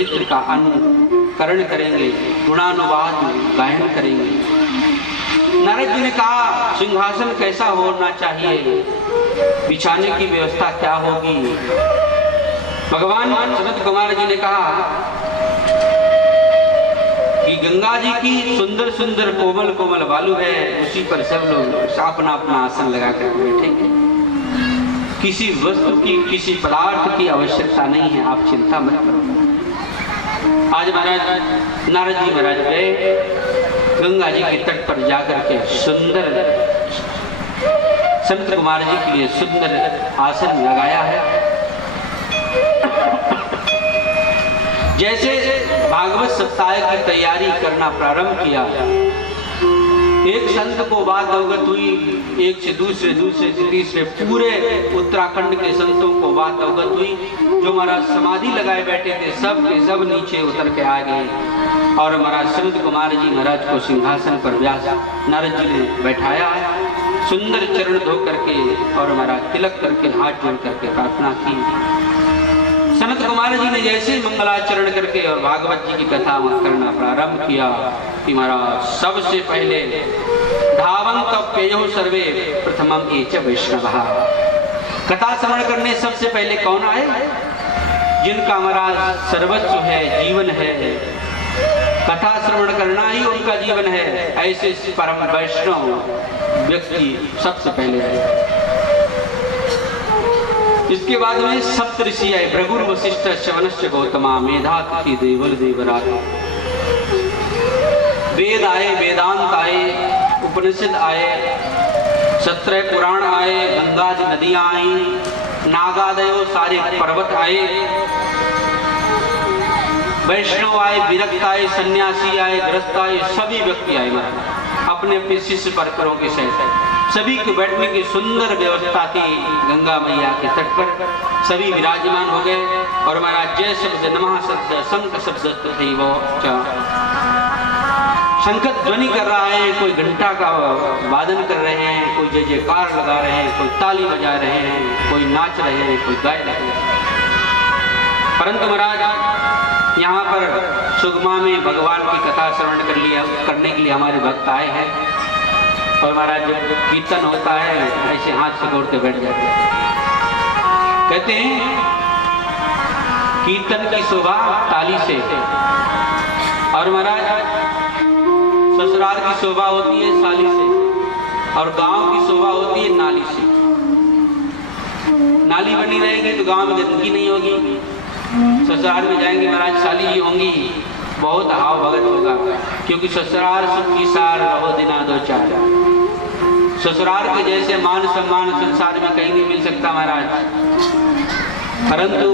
चरित्र का अनुकरण करेंगे, गुणानुवाद गायन करेंगे। नारद जी ने कहा सिंहासन कैसा होना चाहिए, बिछाने की व्यवस्था क्या होगी। भगवान सनत कुमार जी ने कहा कि गंगा जी की सुंदर सुंदर कोमल कोमल बालू है, उसी पर सब लोग अपना अपना आसन लगा कर बैठेंगे। किसी वस्तु की, किसी पदार्थ की आवश्यकता नहीं है, आप चिंता मत करो। आज महाराज नारद जी महाराज गए गंगा जी के तट पर जाकर के सुंदर संत कुमार जी के लिए सुंदर आसन लगाया है। जैसे भागवत सप्ताह की तैयारी करना प्रारंभ किया, एक संत को बात अवगत हुई, एक से दूसरे, दूसरे से तीसरे, पूरे उत्तराखंड के संतों को बात अवगत हुई। जो महाराज समाधि लगाए बैठे थे सब के सब नीचे उतर के आ गए और महाराज संत कुमार जी महाराज को सिंहासन पर व्यास नारद जी ने बैठाया है। सुंदर चरण धो करके और महाराज तिलक करके हाथ जोड़ करके प्रार्थना की। सनत कुमार जी ने जैसे मंगलाचरण करके और भागवत जी की कथा करना प्रारंभ किया कि महाराज सबसे पहले धावंत पेयो सर्वे प्रथमम एच वैष्णवः। कथा श्रवण करने सबसे पहले कौन आए? जिनका महाराज सर्वस्व है, जीवन है, कथा श्रवण करना ही उनका जीवन है, ऐसे परम वैष्णव व्यक्ति सबसे पहले आए। इसके बाद में सप्तऋषि आए, भृगु वशिष्ठ शवनश्च गौतमा मेधातिथि देवल देवराज। वेद आए, वेदांत आए, उपनिषद आए, 17 पुराण आए, गंगा जी नदियां आई, नागादयो सारे पर्वत आए, वैष्णव आए, विरक्त आए, सन्यासी आए, गृहस्थ आए, सभी व्यक्ति आए महाराज अपने अपने शिष्य परकरों के सहित। सभी को बैठने की सुंदर व्यवस्था थी गंगा मैया के तट पर। सभी विराजमान हो गए और महाराज जय शब्द, नमः शब्द, शंख शब्द थे वो शंख ध्वनि कर रहा है, कोई घंटा का वादन कर रहे हैं, कोई जय जयकार लगा रहे हैं, कोई ताली बजा रहे हैं, कोई नाच रहे हैं, कोई गाय रहे हैं। परंतु महाराज यहाँ पर सुगमा में भगवान की कथा श्रवण करने के लिए हमारे भक्त आए हैं और महाराज जब कीर्तन होता है ऐसे हाथ से जोड़ के बैठ जाते हैं। कहते हैं कीर्तन की शोभा ताली से और महाराज ससुराल की शोभा होती है साली से और गांव की शोभा होती है नाली से। नाली बनी रहेगी तो गांव में गंदगी नहीं होगी। ससुराल में जाएंगे महाराज साली ही होंगी, बहुत हाव भगत होगा, क्योंकि ससुराल सुखी सार रहो दिना दो चार। ससुराल के जैसे मान सम्मान संसार में कहीं नहीं मिल सकता महाराज। परंतु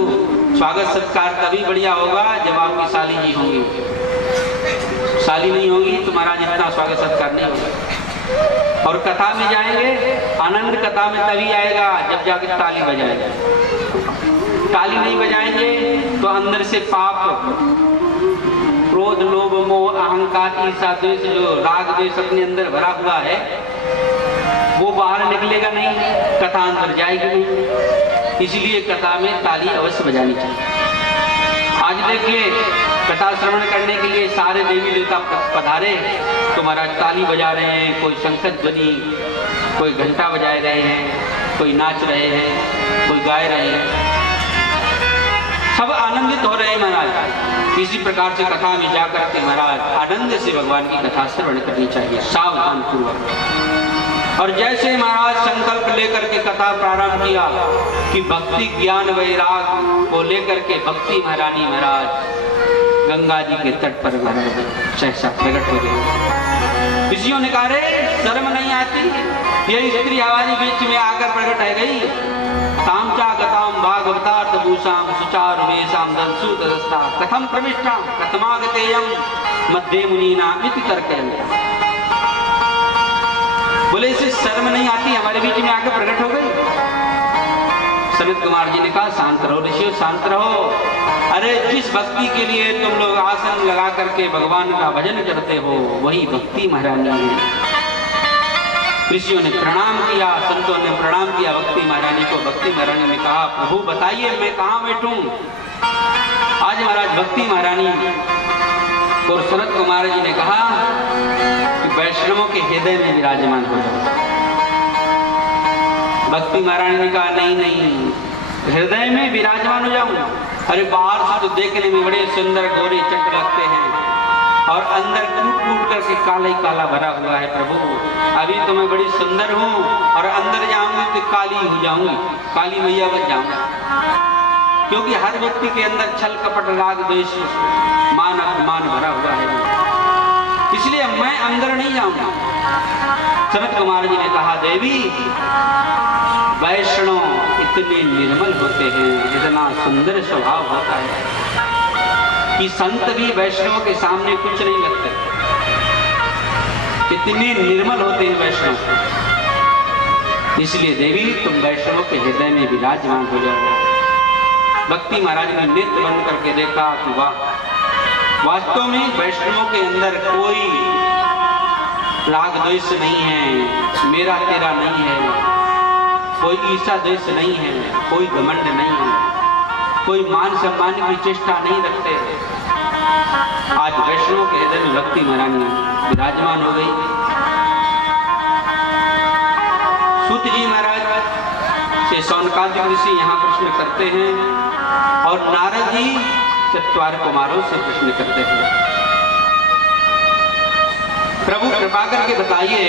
स्वागत सत्कार तभी बढ़िया होगा जब आपकी साली ही होंगी। साली नहीं होगी तो महाराज इतना स्वागत सत्कार नहीं होगा। और कथा में जाएंगे, आनंद कथा में तभी आएगा जब जाके ताली बजाएगा। ताली नहीं बजाएंगे तो अंदर से पाप, क्रोध, लोभ, मोह, अहंकार, ईर्ष्या, द्वेष, जो राग द्वेष अपने अंदर भरा हुआ है वो बाहर निकलेगा नहीं, कथा अंदर जाएगी नहीं। इसलिए कथा में ताली अवश्य बजानी चाहिए। आज देखिए कथा श्रवण करने के लिए सारे देवी देवता पधारे तो महाराज ताली बजा रहे हैं, कोई शंख ध्वनि, कोई घंटा बजाए रहे हैं, कोई नाच रहे हैं, कोई गाए रहे हैं, सब आनंदित हो रहे हैं महाराज। इसी प्रकार से कथा में जाकर के महाराज आनंद से भगवान की कथा श्रवण करनी चाहिए सावधान पूर्वक। और जैसे महाराज संकल्प लेकर के कथा प्रारंभ किया कि भक्ति ज्ञान वैराग को लेकर के भक्ति महारानी महाराज गंगा जी के तट पर महाराज सहसा प्रकट हो गए। ऋषियों ने कहा रे शर्म नहीं आती, ये स्त्री हमारी बीच में आकर प्रकट है गई। तामचा गताम भागवतार्थ भूषाम सुचार वेशाम दर्शु दस्ता कथम प्रविष्टा कथमागतेयम मध्य मुनीना इति तर्कयन्ति। बोले इसे शर्म नहीं आती, हमारे बीच में आकर प्रकट हो गई। सनत कुमार जी ने कहा शांत रहो ऋषियों, शांत रहो। अरे जिस भक्ति के लिए तुम लोग आसन लगा करके भगवान का भजन करते हो वही भक्ति महारानी है। ऋषियों ने प्रणाम किया, संतों ने प्रणाम किया भक्ति महारानी को। भक्ति महारानी ने कहा प्रभु बताइए मैं कहाँ बैठूं, आज महाराज भक्ति महारानी और सनत कुमार जी ने कहा कि वैष्णवों के हृदय में विराजमान हो जाओ। भक्ति महारानी ने कहा नहीं नहीं, हृदय में विराजमान हो जाऊं। अरे बाहर से तो देखने में बड़े सुंदर गोरे चक्र लगते हैं और अंदर टूट टूट करके काला ही काला भरा हुआ है प्रभु। अभी तो मैं बड़ी सुंदर हूँ और अंदर जाऊंगी तो काली हो जाऊंगी, काली मैया बन जाऊंगी। क्योंकि हर व्यक्ति के अंदर छल कपट राग द्वेष मान अपमान भरा हुआ है, इसलिए मैं अंदर नहीं जाऊंगा। सनत कुमार जी ने कहा देवी, वैष्णव इतने निर्मल होते हैं, इतना सुंदर स्वभाव होता है कि संत भी वैष्णव के सामने कुछ नहीं लगते, इतने निर्मल होते हैं वैष्णव। इसलिए देवी तुम वैष्णव के हृदय में विराजमान हो जाओ। भक्ति महाराज ने नेत्र बंद करके देखा कि वाह, वास्तव में वैष्णवों के अंदर कोई राग द्वेष नहीं है, मेरा तेरा नहीं है, कोई ईर्ष्या द्वेष नहीं है, कोई घमंड नहीं है, कोई मान सम्मान की चेष्टा नहीं रखते। आज वैष्णव के हृदय में भक्ति महारानी विराजमान हो गई। सूत जी महाराज से शौनकादिक ऋषि यहाँ प्रश्न करते हैं और नारद जी चत्वार कुमारों से प्रश्न करते हैं। प्रभु कृपा करके बताइए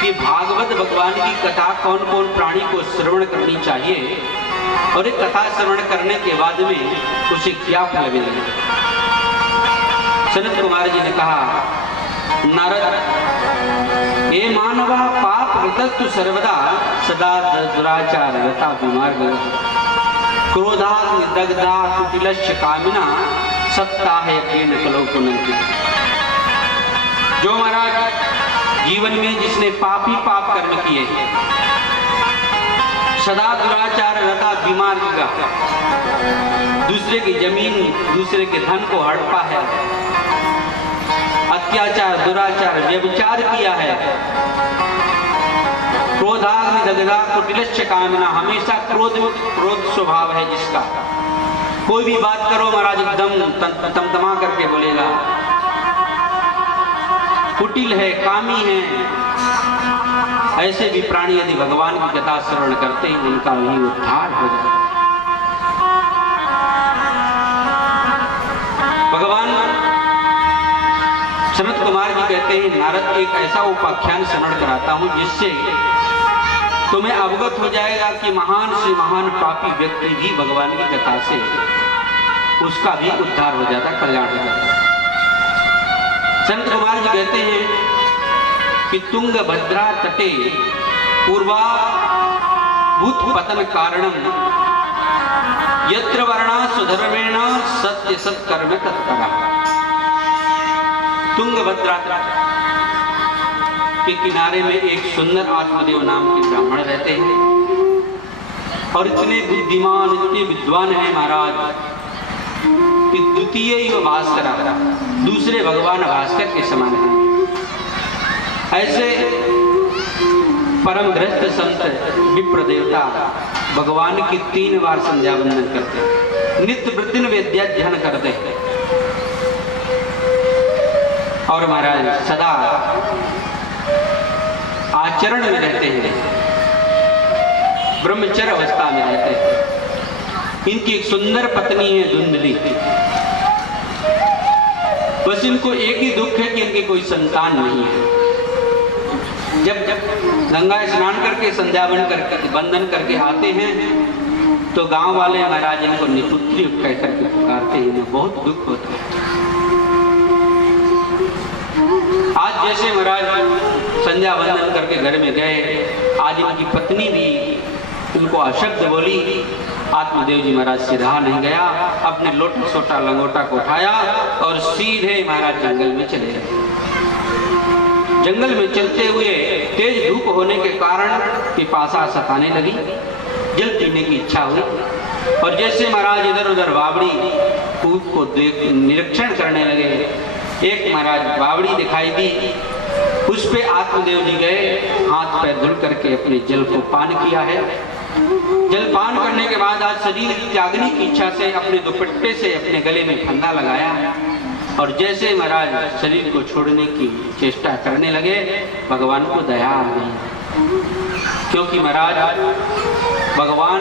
कि भागवत भगवान की कथा कौन कौन प्राणी को श्रवण करनी चाहिए और एक कथा श्रवण करने के बाद में उसे क्या फल मिलेगा। सनत कुमार जी ने कहा, नारद, हे मानवा, पाप कृतस्तु सर्वदा सदा दुराचार रता विमार्ग क्रोधाग्नि दग्धा कुटिलस्य कामिना सप्ताहे केन कलो पुनन्ति। जो महाराज जीवन में जिसने पाप ही पाप कर्म किए, सदा दुराचार रता बीमार का, दूसरे की जमीन दूसरे के धन को हड़पा है, अत्याचार दुराचार व्यभिचार किया है, क्रोधाग्नि दग्धा कुटिलस्य कामना, हमेशा क्रोध स्वभाव है जिसका, कोई भी बात करो महाराज एकदम तमतमा करके बोलेगा, कुटिल है, कामी है। ऐसे भी प्राणी यदि भगवान की कथा श्रवण करते हैं उनका भी उद्धार हो जाता है। भगवान सनत कुमार जी कहते हैं, नारद, एक ऐसा उपाख्यान श्रवण कराता हूं जिससे तुम्हें अवगत हो जाएगा कि महान से महान पापी व्यक्ति भी भगवान की कथा से उसका भी उद्धार हो जाता, कल्याण हो जाता। संत कुमार जी कहते हैं कि तुंगभद्रा तटे पूर्वा भूत पतन कारणम यत्र वर्णा सुधर्मेण सत्य सत्कर्म तत्परा। तुंगभद्रा के किनारे में एक सुंदर आत्मदेव नाम के ब्राह्मण रहते हैं और इतने बुद्धिमान, इतने विद्वान हैं महाराज कि द्वितीय भास्कर, दूसरे भगवान भास्कर के समान है। ऐसे परम गृहस्थ संत विप्र देवता भगवान की 3 बार संध्या वंदन करते, नित्य प्रतिदिन वेद्याध्ययन करते और महाराज सदा आचरण में रहते हैं, ब्रह्मचर्य अवस्था में रहते हैं। इनकी एक सुंदर पत्नी है धुंधली, बस इनको एक ही दुख है कि इनकी कोई संतान नहीं है। जब गंगा स्नान करके संध्या वंदन करके आते हैं तो गांव वाले महाराज इनको निपुत्री कह करके पुकारते हैं, इन्हें बहुत दुख होता है। आज जैसे महाराज संध्या वंदन करके घर में गए, आज इनकी पत्नी भी इनको अशब्द बोली। आत्मदेव जी महाराज से रहा नहीं गया, अपने लोटा छोटा लंगोटा को उठाया और सीधे महाराज जंगल में चले गए। जंगल में चलते हुए तेज धूप होने के कारण पिपासा सताने लगी, जल पीने की इच्छा हुई और जैसे महाराज इधर उधर बावड़ी कूप को देख निरीक्षण करने लगे, एक महाराज बावड़ी दिखाई दी, उस पे आत्मदेव जी गए, हाथ पैर धुल करके अपने जल को पान किया है जलपान करने के बाद आज शरीर त्यागने की इच्छा से अपने दुपट्टे से अपने गले में फंदा लगाया और जैसे महाराज शरीर को छोड़ने की चेष्टा करने लगे, भगवान को दया आ गई, क्योंकि महाराज भगवान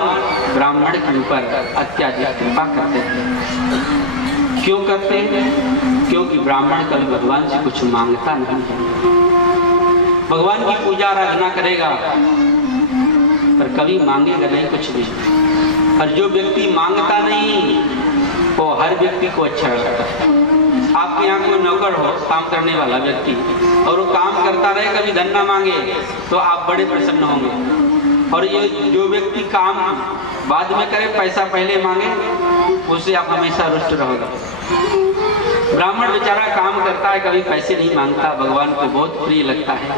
ब्राह्मण के ऊपर अत्याधिक कृपा करते हैं। क्यों करते हैं? क्योंकि ब्राह्मण कभी भगवान से कुछ मांगता नहीं है। भगवान की पूजा आराधना करेगा पर कभी मांगेगा नहीं कुछ भी। और जो व्यक्ति मांगता नहीं वो हर व्यक्ति को अच्छा लगता है। आपके यहाँ कोई नौकर हो, काम करने वाला व्यक्ति, और वो काम करता रहे, कभी धन ना मांगे, तो आप बड़े प्रसन्न होंगे। और ये जो व्यक्ति काम बाद में करे, पैसा पहले मांगे, उससे आप हमेशा रुष्ट रहोगे। ब्राह्मण बेचारा काम करता है, कभी पैसे नहीं मांगता, भगवान को बहुत प्रिय लगता है।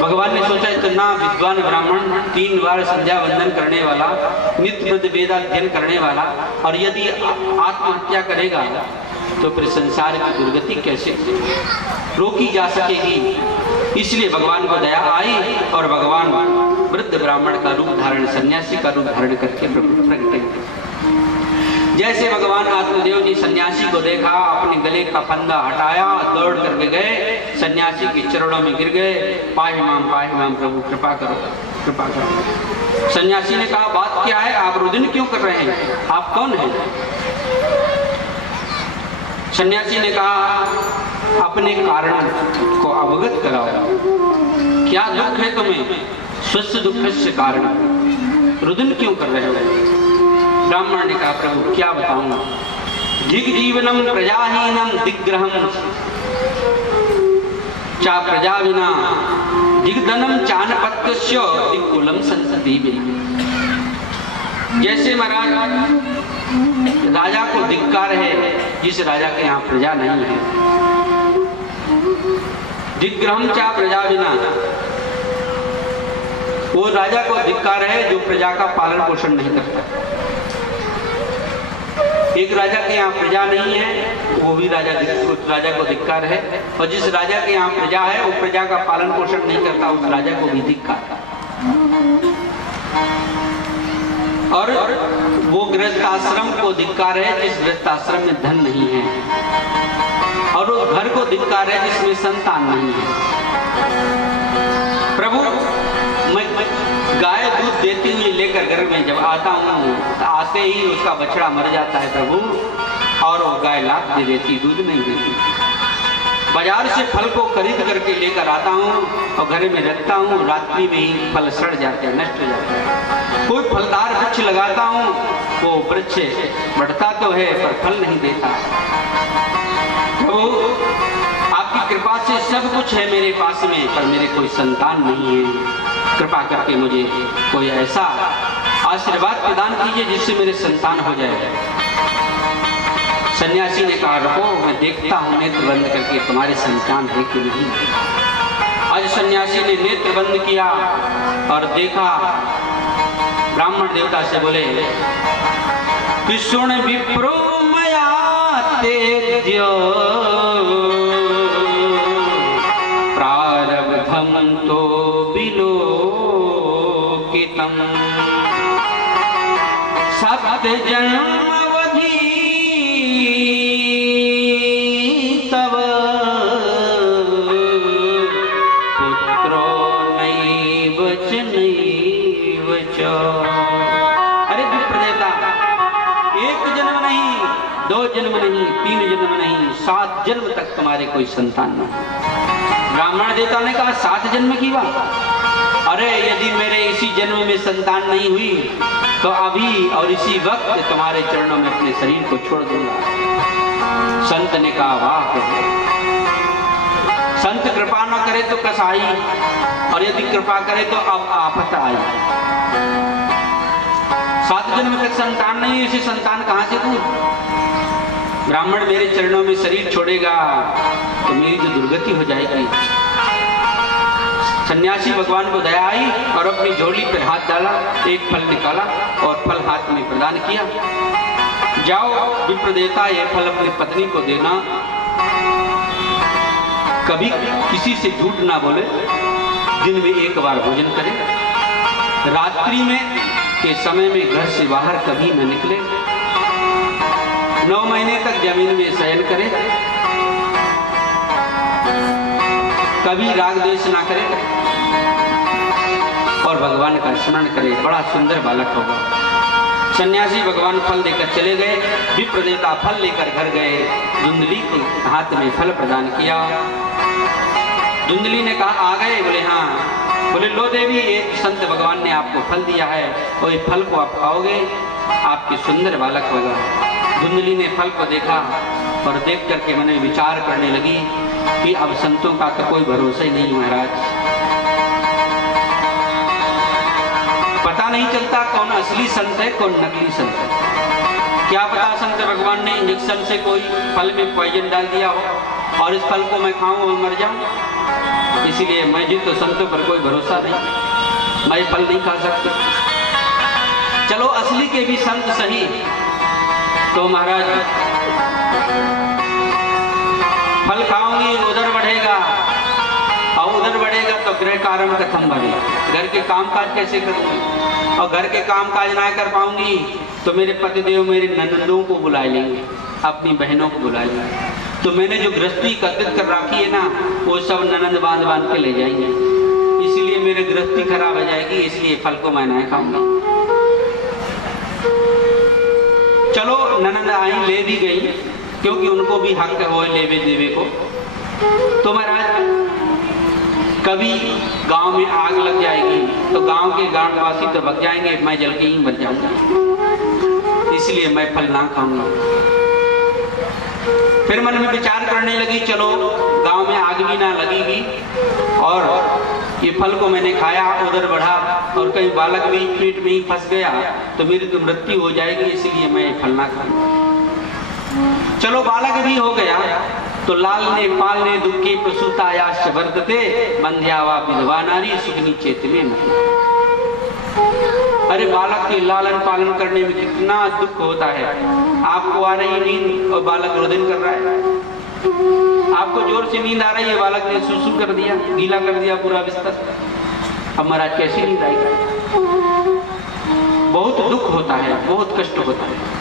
भगवान ने सोचा इतना विद्वान ब्राह्मण, 3 बार संध्या वंदन करने वाला, नित्य वेदाध्ययन करने वाला, और यदि आत्महत्या करेगा तो फिर संसार की दुर्गति कैसे रोकी जा सकेगी। इसलिए भगवान को दया आई और भगवान वृद्ध ब्राह्मण का रूप धारण, सन्यासी का रूप धारण करके प्रकट हुए। जैसे भगवान आत्मदेव जी सन्यासी को देखा, अपने गले का फंदा हटाया, दौड़ करके गए, सन्यासी के चरणों में गिर गए, पाहि माम प्रभु कृपा करो, कृपा करो। सन्यासी ने कहा, बात क्या है, आप रुदन क्यों कर रहे हैं, आप कौन हैं? सन्यासी ने कहा, अपने कारण को अवगत कराओ, क्या दुख है तुम्हें? स्वस्थ दुख से कारण, रुदन क्यों कर रहे हो? ब्राह्मण ने कहा, प्रभु क्या बताऊं, दिग्जीवनम प्रजाहीनम दिग्ग्रहम चा प्रजा विना दिग्धनम चानपत्यस्य दिक्कुलम संसदी बिना। जैसे महाराज राजा को धिक्कार है, जिस राजा के यहाँ प्रजा नहीं है। दिग्ग्रहम चा प्रजा विना, वो राजा को धिक्कार है जो प्रजा का पालन पोषण नहीं करता। एक राजा के यहाँ प्रजा नहीं है, वो भी राजा को धिक्कार है, और जिस राजा के यहाँ प्रजा है वो प्रजा का पालन पोषण नहीं करता, उस राजा को भी धिक्कार है। और वो गृहस्थ आश्रम को धिक्कार है जिस गृहस्थ आश्रम में धन नहीं है, और वो घर को धिक्कार है जिसमें संतान नहीं है। प्रभु मैं गाय दूध देती हुई लेकर घर में जब आता हूँ, आते ही उसका बछड़ा मर जाता है प्रभु, और वो गाय लाभ दे देती, दूध नहीं देती। बाजार से फल को खरीद करके लेकर आता हूँ और घर में रखता हूँ, रात्रि में ही फल सड़ जाते हैं, नष्ट हो जाते हैं। कोई फलदार वृक्ष लगाता हूँ, वो वृक्ष बढ़ता तो है पर फल नहीं देता। तो आपकी कृपा से सब कुछ है मेरे पास में, पर मेरे कोई संतान नहीं है। कृपा करके मुझे कोई ऐसा आशीर्वाद प्रदान कीजिए जिससे मेरे संतान हो जाए। सन्यासी ने कहा, रुको मैं देखता हूँ नेत्र बंद करके तुम्हारे संतान है कि नहीं। आज सन्यासी ने नेत्र बंद किया और देखा, ब्राह्मण देवता से बोले, विष्णु विप्रो मया तेज्य प्रारब्धम तो विलोकितम सत्य जन्म जन्म नहीं, 3 जन्म नहीं, 7 जन्म तक तुम्हारे कोई संतान नहीं। ब्राह्मण देवता ने कहा, 7 जन्म की बात? अरे यदि मेरे इसी जन्म में संतान नहीं हुई तो अभी और इसी वक्त तुम्हारे चरणों में अपने शरीर को छोड़ दूंगा। संत ने कहा, वाह प्रभु, संत कृपा न करे तो कसाई, और यदि कृपा करे तो अब आफत आई। 7 जन्म तक संतान नहीं, इसे संतान कहां से दूं? ब्राह्मण मेरे चरणों में शरीर छोड़ेगा तो मेरी जो दुर्गति हो जाएगी। सन्यासी भगवान को दया आई और अपनी झोली पर हाथ डाला, एक फल निकाला और फल हाथ में प्रदान किया। जाओ विप्रदेवता, ये फल अपनी पत्नी को देना, कभी किसी से झूठ ना बोले, दिन में 1 बार भोजन करे, रात्रि में के समय में घर से बाहर कभी न निकले, 9 महीने तक जमीन में शयन करे, कभी राग द्वेष ना करे और भगवान का स्मरण करे। बड़ा सुंदर बालक होगा। सन्यासी भगवान फल देकर चले गए। विप्र देवता फल लेकर घर गए। धुंधली के हाथ में फल प्रदान किया। धुंधली ने कहा आ गए? बोले हाँ। बोले लो देवी, एक संत भगवान ने आपको फल दिया है और इस फल को आप खाओगे, आपके सुंदर बालक होगा। धुंधली ने फल को देखा और देख करके मन में विचार करने लगी कि अब संतों का तो कोई भरोसा ही नहीं महाराज। पता नहीं चलता कौन असली संत है कौन नकली संत है। क्या पता संत भगवान ने इंजेक्शन से कोई फल में पॉइजन डाल दिया हो और इस फल को मैं खाऊं और मर जाऊं। इसीलिए मैं जिन तो संतों पर कोई भरोसा नहीं, मैं फल नहीं खा सकती। चलो असली के भी संत सही। तो महाराज फल खाऊंगी उधर बढ़ेगा और उधर बढ़ेगा तो गृह कारम कथम बढ़ेगा, घर के कामकाज कैसे करूंगी और घर के कामकाज ना कर पाऊंगी तो मेरे पतिदेव मेरे ननदों को बुला लेंगे, अपनी बहनों को बुला लेंगे। तो मैंने जो गृहस्थी एकत्रित कर रखी है ना वो सब ननद बांध बांध के ले जाएंगे, इसलिए मेरी गृहस्थी खराब हो जाएगी, इसलिए फल को मैं नहीं खाऊंगा। चलो ननद आई, ले भी गई क्योंकि उनको भी हक है वो लेवे देवे को। तो महाराज कभी गांव में आग लग जाएगी तो गांव के गांववासी तो भग जाएंगे, मैं जल के ही बच जाऊंगा, इसलिए मैं फल ना खाऊंगा। फिर मन में विचार करने लगी चलो गांव में आग भी ना लगेगी और ये फल को मैंने खाया उधर बढ़ा और कहीं बालक भी पेट में ही फंस गया तो मेरी तो मृत्यु हो जाएगी, इसलिए मैं फल ना खाऊंगा। चलो बालक भी हो गया तो लाल ने पाल ने दुखे प्रसूतायाश्च वर्तते बंध्यावा विधवा नारी सुखनी चेत में। अरे बालक के लालन पालन करने में कितना दुख होता है। आपको आ रही नींद और बालक रोदन कर रहा है, आपको जोर से नींद आ रही है, बालक ने सुसु कर दिया, गीला कर दिया पूरा बिस्तर। अब महाराज कैसी नींद आएगी? बहुत दुख होता है, बहुत कष्ट होता है।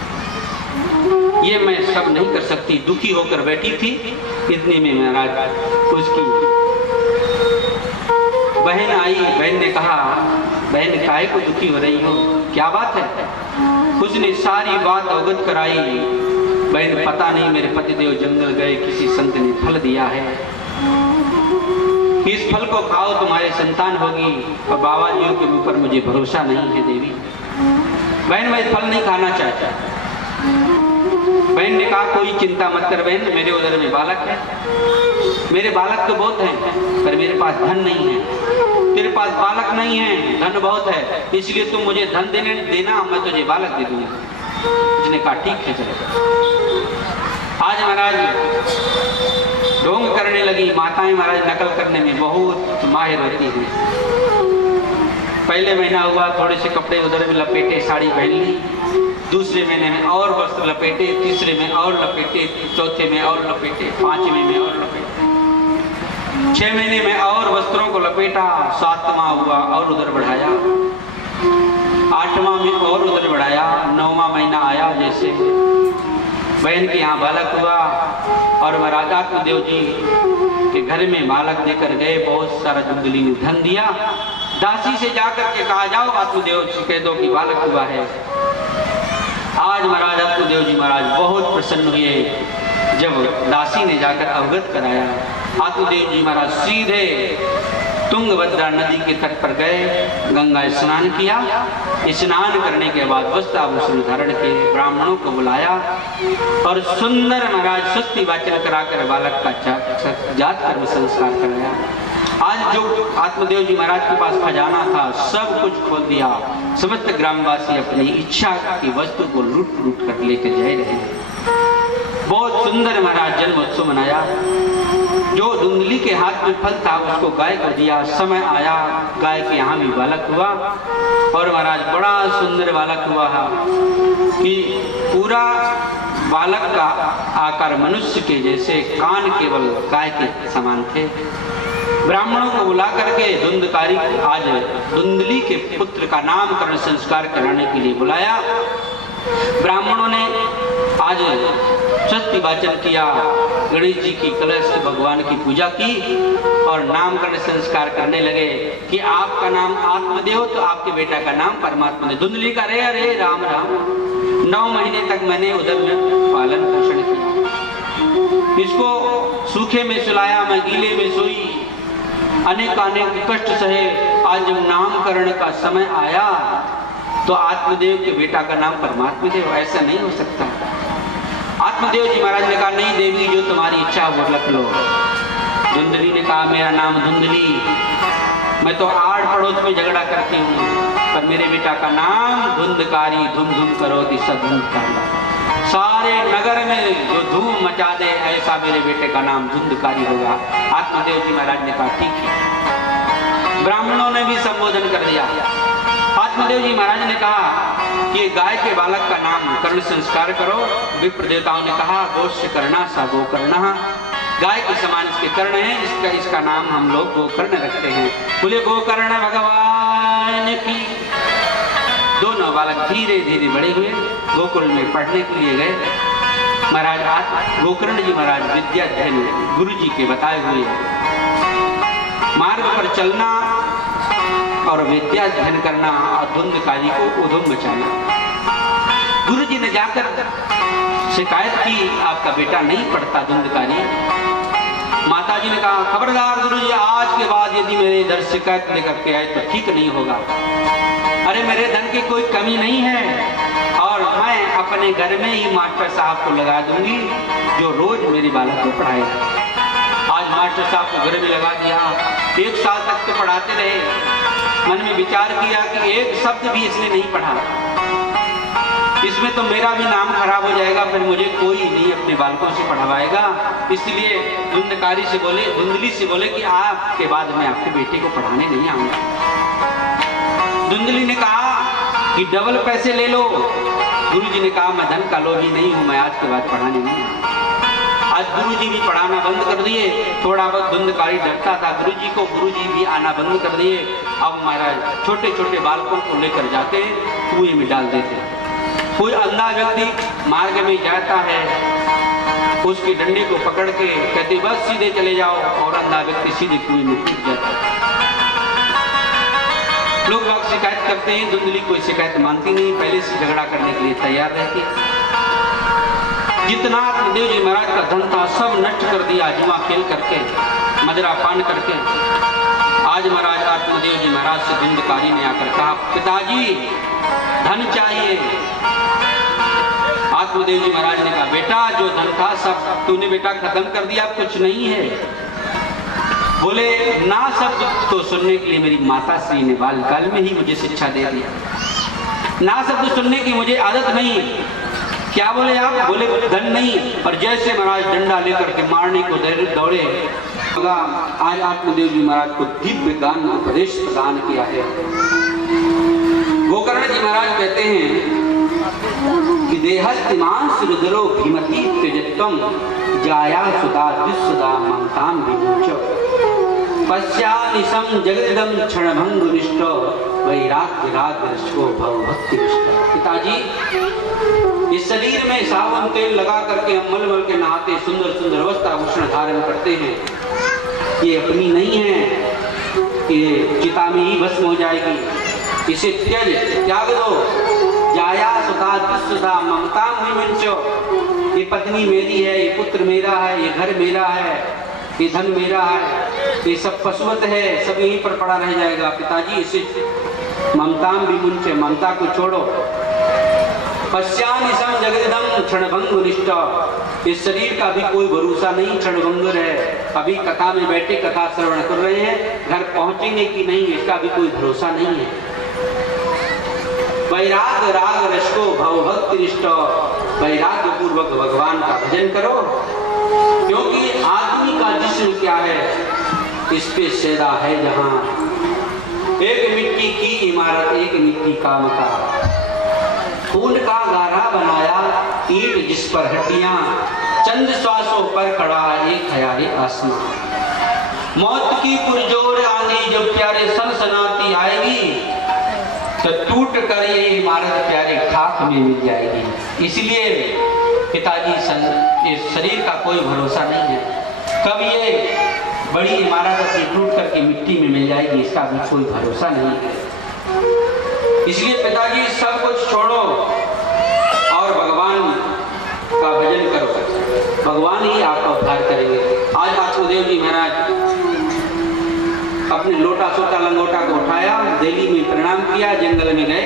ये मैं सब नहीं कर सकती, दुखी होकर बैठी थी। इतने में महाराज उसकी बहन आई। बहन ने कहा बहन काहे को दुखी हो रही हो, क्या बात है? उसने सारी बात अवगत कराई। बहन पता नहीं मेरे पतिदेव जंगल गए, किसी संत ने फल दिया है, इस फल को खाओ तुम्हारे संतान होगी, और बाबा जी के ऊपर मुझे भरोसा नहीं है देवी। बहन मैं फल नहीं खाना चाहता। बहन ने कहा कोई चिंता मत कर बहन, मेरे उधर में बालक है, मेरे बालक तो बहुत हैं पर मेरे पास धन नहीं है। तेरे पास बालक नहीं है, धन बहुत है, इसलिए तुम मुझे धन देना, मैं तुझे बालक दे दूंगा। उसने कहा ठीक है चलो। आज महाराज ढोंग करने लगी। माताएं महाराज नकल करने में बहुत माहिर होती हैं। पहले महीना हुआ थोड़े से कपड़े उधर में लपेटे, साड़ी पहन ली, दूसरे महीने में और वस्त्र लपेटे, तीसरे में और लपेटे, चौथे में और लपेटे, 5वें में और लपेटे, 6 महीने में और वस्त्रों को लपेटा, 7वां हुआ और उधर बढ़ाया, 8वां में और उधर बढ़ाया, 9वां महीना आया जैसे बहन के यहाँ बालक हुआ और महाराज आत्मदेव जी के घर में बालक देकर गए। बहुत सारा धुंधली ने धन दिया। दासी से जाकर के कहा जाओ आत्मदेव जी कह दो कि बालक हुआ है। आज महाराज आत्मदेव जी महाराज बहुत प्रसन्न हुए जब दासी ने जाकर अवगत कराया। आत्मदेव जी महाराज सीधे तुंगभद्रा नदी के तट पर गए, गंगा स्नान किया। स्नान करने के बाद वस्त्र आभूषण धारण किए, ब्राह्मणों को बुलाया और सुंदर महाराज स्वस्ति वाचन कराकर बालक का जात कर्म संस्कार कराया। आज जो आत्मदेव जी महाराज के पास खजाना था सब कुछ खोल दिया। समस्त ग्रामवासी अपनी इच्छा की वस्तु को लूट लूट कर लेकर जा रहे हैं। बहुत सुंदर महाराज जन्म उत्सव मनाया। जो धुंधली के हाथ में फल था उसको गाय को दिया। समय आया गाय के यहाँ भी बालक हुआ और महाराज बड़ा सुंदर बालक हुआ कि पूरा बालक का आकार मनुष्य के जैसे, कान केवल गाय के समान थे। ब्राह्मणों को बुला करके धुंधकारी आज धुंधली के पुत्र का नामकरण संस्कार कराने के लिए बुलाया। ब्राह्मणों ने आज सत्य वाचन किया, गणेश जी की कलश भगवान की पूजा की और नामकरण संस्कार करने लगे कि आपका नाम आत्मदेव तो आपके बेटा का नाम परमात्मा देव। धुंधली का रे अरे राम राम, 9 महीने तक मैंने उधर में पालन पोषण किया, इसको सूखे में सुलाया, मैं गीले में सोई, अनेक कष्ट सहे। आज जब नामकरण का समय आया तो आत्मदेव के बेटा का नाम परमात्मा देव, ऐसा नहीं हो सकता। आत्मदेव जी महाराज ने कहा नहीं देवी, जो तुम्हारी इच्छा वो रख लो। धुंधली ने कहा मेरा नाम धुंधली, मैं तो आड़ पड़ोस में झगड़ा करती हूँ, पर मेरे बेटा का नाम धुंधकारी, धुम धुम करो कि सब धुंधकारी, सारे नगर में जो धूम मचा दे ऐसा मेरे बेटे का नाम धुंधकारी होगा। आत्मदेव जी महाराज ने कहा ठीक है। ब्राह्मणों ने भी संबोधन कर दिया। आत्मदेव जी महाराज ने कहा कि गाय के बालक का नाम कर्ण संस्कार करो। विप्र देवताओं ने कहा गोश्य करना सा गोकर्ण, गाय के समान इसके कर्ण है, इसका नाम हम लोग गोकर्ण रखते हैं। बोले गोकर्ण भगवान की। दोनों बालक धीरे धीरे बड़े हुए, गोकुल में पढ़ने के लिए गए। महाराज गोकर्ण जी महाराज विद्या अध्ययन गुरु जी के बताए हुए मार्ग पर चलना और विद्या अध्ययन करना और धुंधकारी को उधम मचाना। गुरु जी ने जाकर शिकायत की आपका बेटा नहीं पढ़ता धुंधकारी। माता जी ने कहा खबरदार गुरु जी, आज के बाद यदि मेरे इधर शिकायत लेकर के आए तो ठीक नहीं होगा। अरे मेरे धन की कोई कमी नहीं है और मैं अपने घर में ही मास्टर साहब को लगा दूंगी जो रोज मेरे बालक को पढ़ाएगा। आज मास्टर साहब को घर में लगा दिया। 1 साल तक तो पढ़ाते रहे। मन में विचार किया कि एक शब्द भी इसने नहीं पढ़ा, इसमें तो मेरा भी नाम खराब हो जाएगा, फिर मुझे कोई नहीं अपने बालकों से पढ़वाएगा। इसलिए धुंधकारी से बोले, धुंधली से बोले कि आपके बाद मैं आपके बेटे को पढ़ाने नहीं आऊंगा। धुंधली ने कहा कि डबल पैसे ले लो। गुरु जी ने कहा मैं धन का लोभी नहीं हूं, मैं आज के बाद पढ़ाने नहीं आऊंगा। आज गुरु जी भी पढ़ाना बंद कर दिए। थोड़ा बहुत धुंधकारी डरता था गुरु जी को, गुरु जी भी आना बंद कर दिए। अब महाराज छोटे छोटे बालकों को लेकर जाते कुएं में डाल देते। कोई अंधा व्यक्ति मार्ग में जाता है, उसके डंडे को पकड़ के कहते बस सीधे चले जाओ, और अंधा व्यक्ति सीधे कुएं में कूद जाता है। लोग बाग शिकायत करते हैं, धुंधली कोई शिकायत मानती नहीं, पहले से झगड़ा करने के लिए तैयार रहती। जितना आत्मदेव जी महाराज का धन था सब नष्ट कर दिया, जुआ खेल करके, मदरा पान करके। आज महाराज आत्मदेव जी महाराज से धुंधकारी ने आकर कहा पिताजी धन चाहिए। आत्मदेव जी महाराज ने कहा बेटा जो धन था सब तूने बेटा खत्म कर दिया, अब कुछ नहीं है। बोले ना शब्द तो सुनने के लिए मेरी माता श्री ने बालकाल में ही मुझे शिक्षा दे दिया। ना शब्द सुनने की मुझे आदत नहीं। क्या बोले आप? बोले धन नहीं। और जैसे महाराज डंडा लेकर के मारने को दौड़े। आज आत्मदेव जी महाराज को दिव्य ज्ञान उपदेश प्रदान किया है। गोकर्ण जी महाराज कहते हैं कि देहस्तिमांस रुद्रो भीमती त्यजत्वम जाया सुता दुस्सदा ममताम विमुच्य पश्यानिशम जगदिदम क्षणभंग निष्ठ वैराग्य राग दृष्टो भवभक्ति निष्ठ। पिताजी इस शरीर में साबुन तेल लगा करके हम मल मल के नहाते, सुंदर सुंदर वस्त्र आभूषण धारण करते हैं, ये अपनी नहीं है, ये चिता में ही भस्म हो जाएगी। इसे त्याग दो। जाया सुता दुस्सदा ममताम विमुच्य। ये पत्नी मेरी है, ये पुत्र मेरा है, ये घर मेरा है, ये धन मेरा है, ये सब पशुवत है, सब यहीं पर पड़ा रह जाएगा। पिताजी इसे ममताम विमुच्य, ममता को छोड़ो। पश्यानिशम जगदिदम क्षणभंग निष्ठ। इस शरीर का भी कोई भरोसा नहीं, क्षणभंगुर है। अभी कथा में बैठे कथा श्रवण कर रहे हैं, घर पहुंचेंगे कि नहीं इसका भी कोई भरोसा नहीं है। वैराग्य राग रसको भवभक्ति निष्ठ। वैराग्य पूर्वक भगवान का भजन करो, क्योंकि आदमी का जिस्म क्या है, इस पे सैदा है जहां। एक मिट्टी की इमारत, एक मिट्टी का मकान, खून का गारा बनाया ईंट जिस पर हड्डियां, चंद श्वासों पर खड़ा एक हयारे आसमां। मौत की पुरजोर आंधी जब प्यारे सनसनाती आएगी तो टूट कर ये इमारत प्यारे खाक में मिल जाएगी। इसलिए पिताजी इस शरीर का कोई भरोसा नहीं है, कब ये बड़ी इमारत अपनी टूट करके मिट्टी में मिल जाएगी इसका भी कोई भरोसा नहीं है। इसलिए पिताजी सब कुछ छोड़ो और भगवान का भजन करो, भगवान ही आपका उद्धार करेंगे। आज वासुदेव जी महाराज अपने लोटा सोटा लंगोटा को उठाया, दिल्ली में प्रणाम किया, जंगल में गए।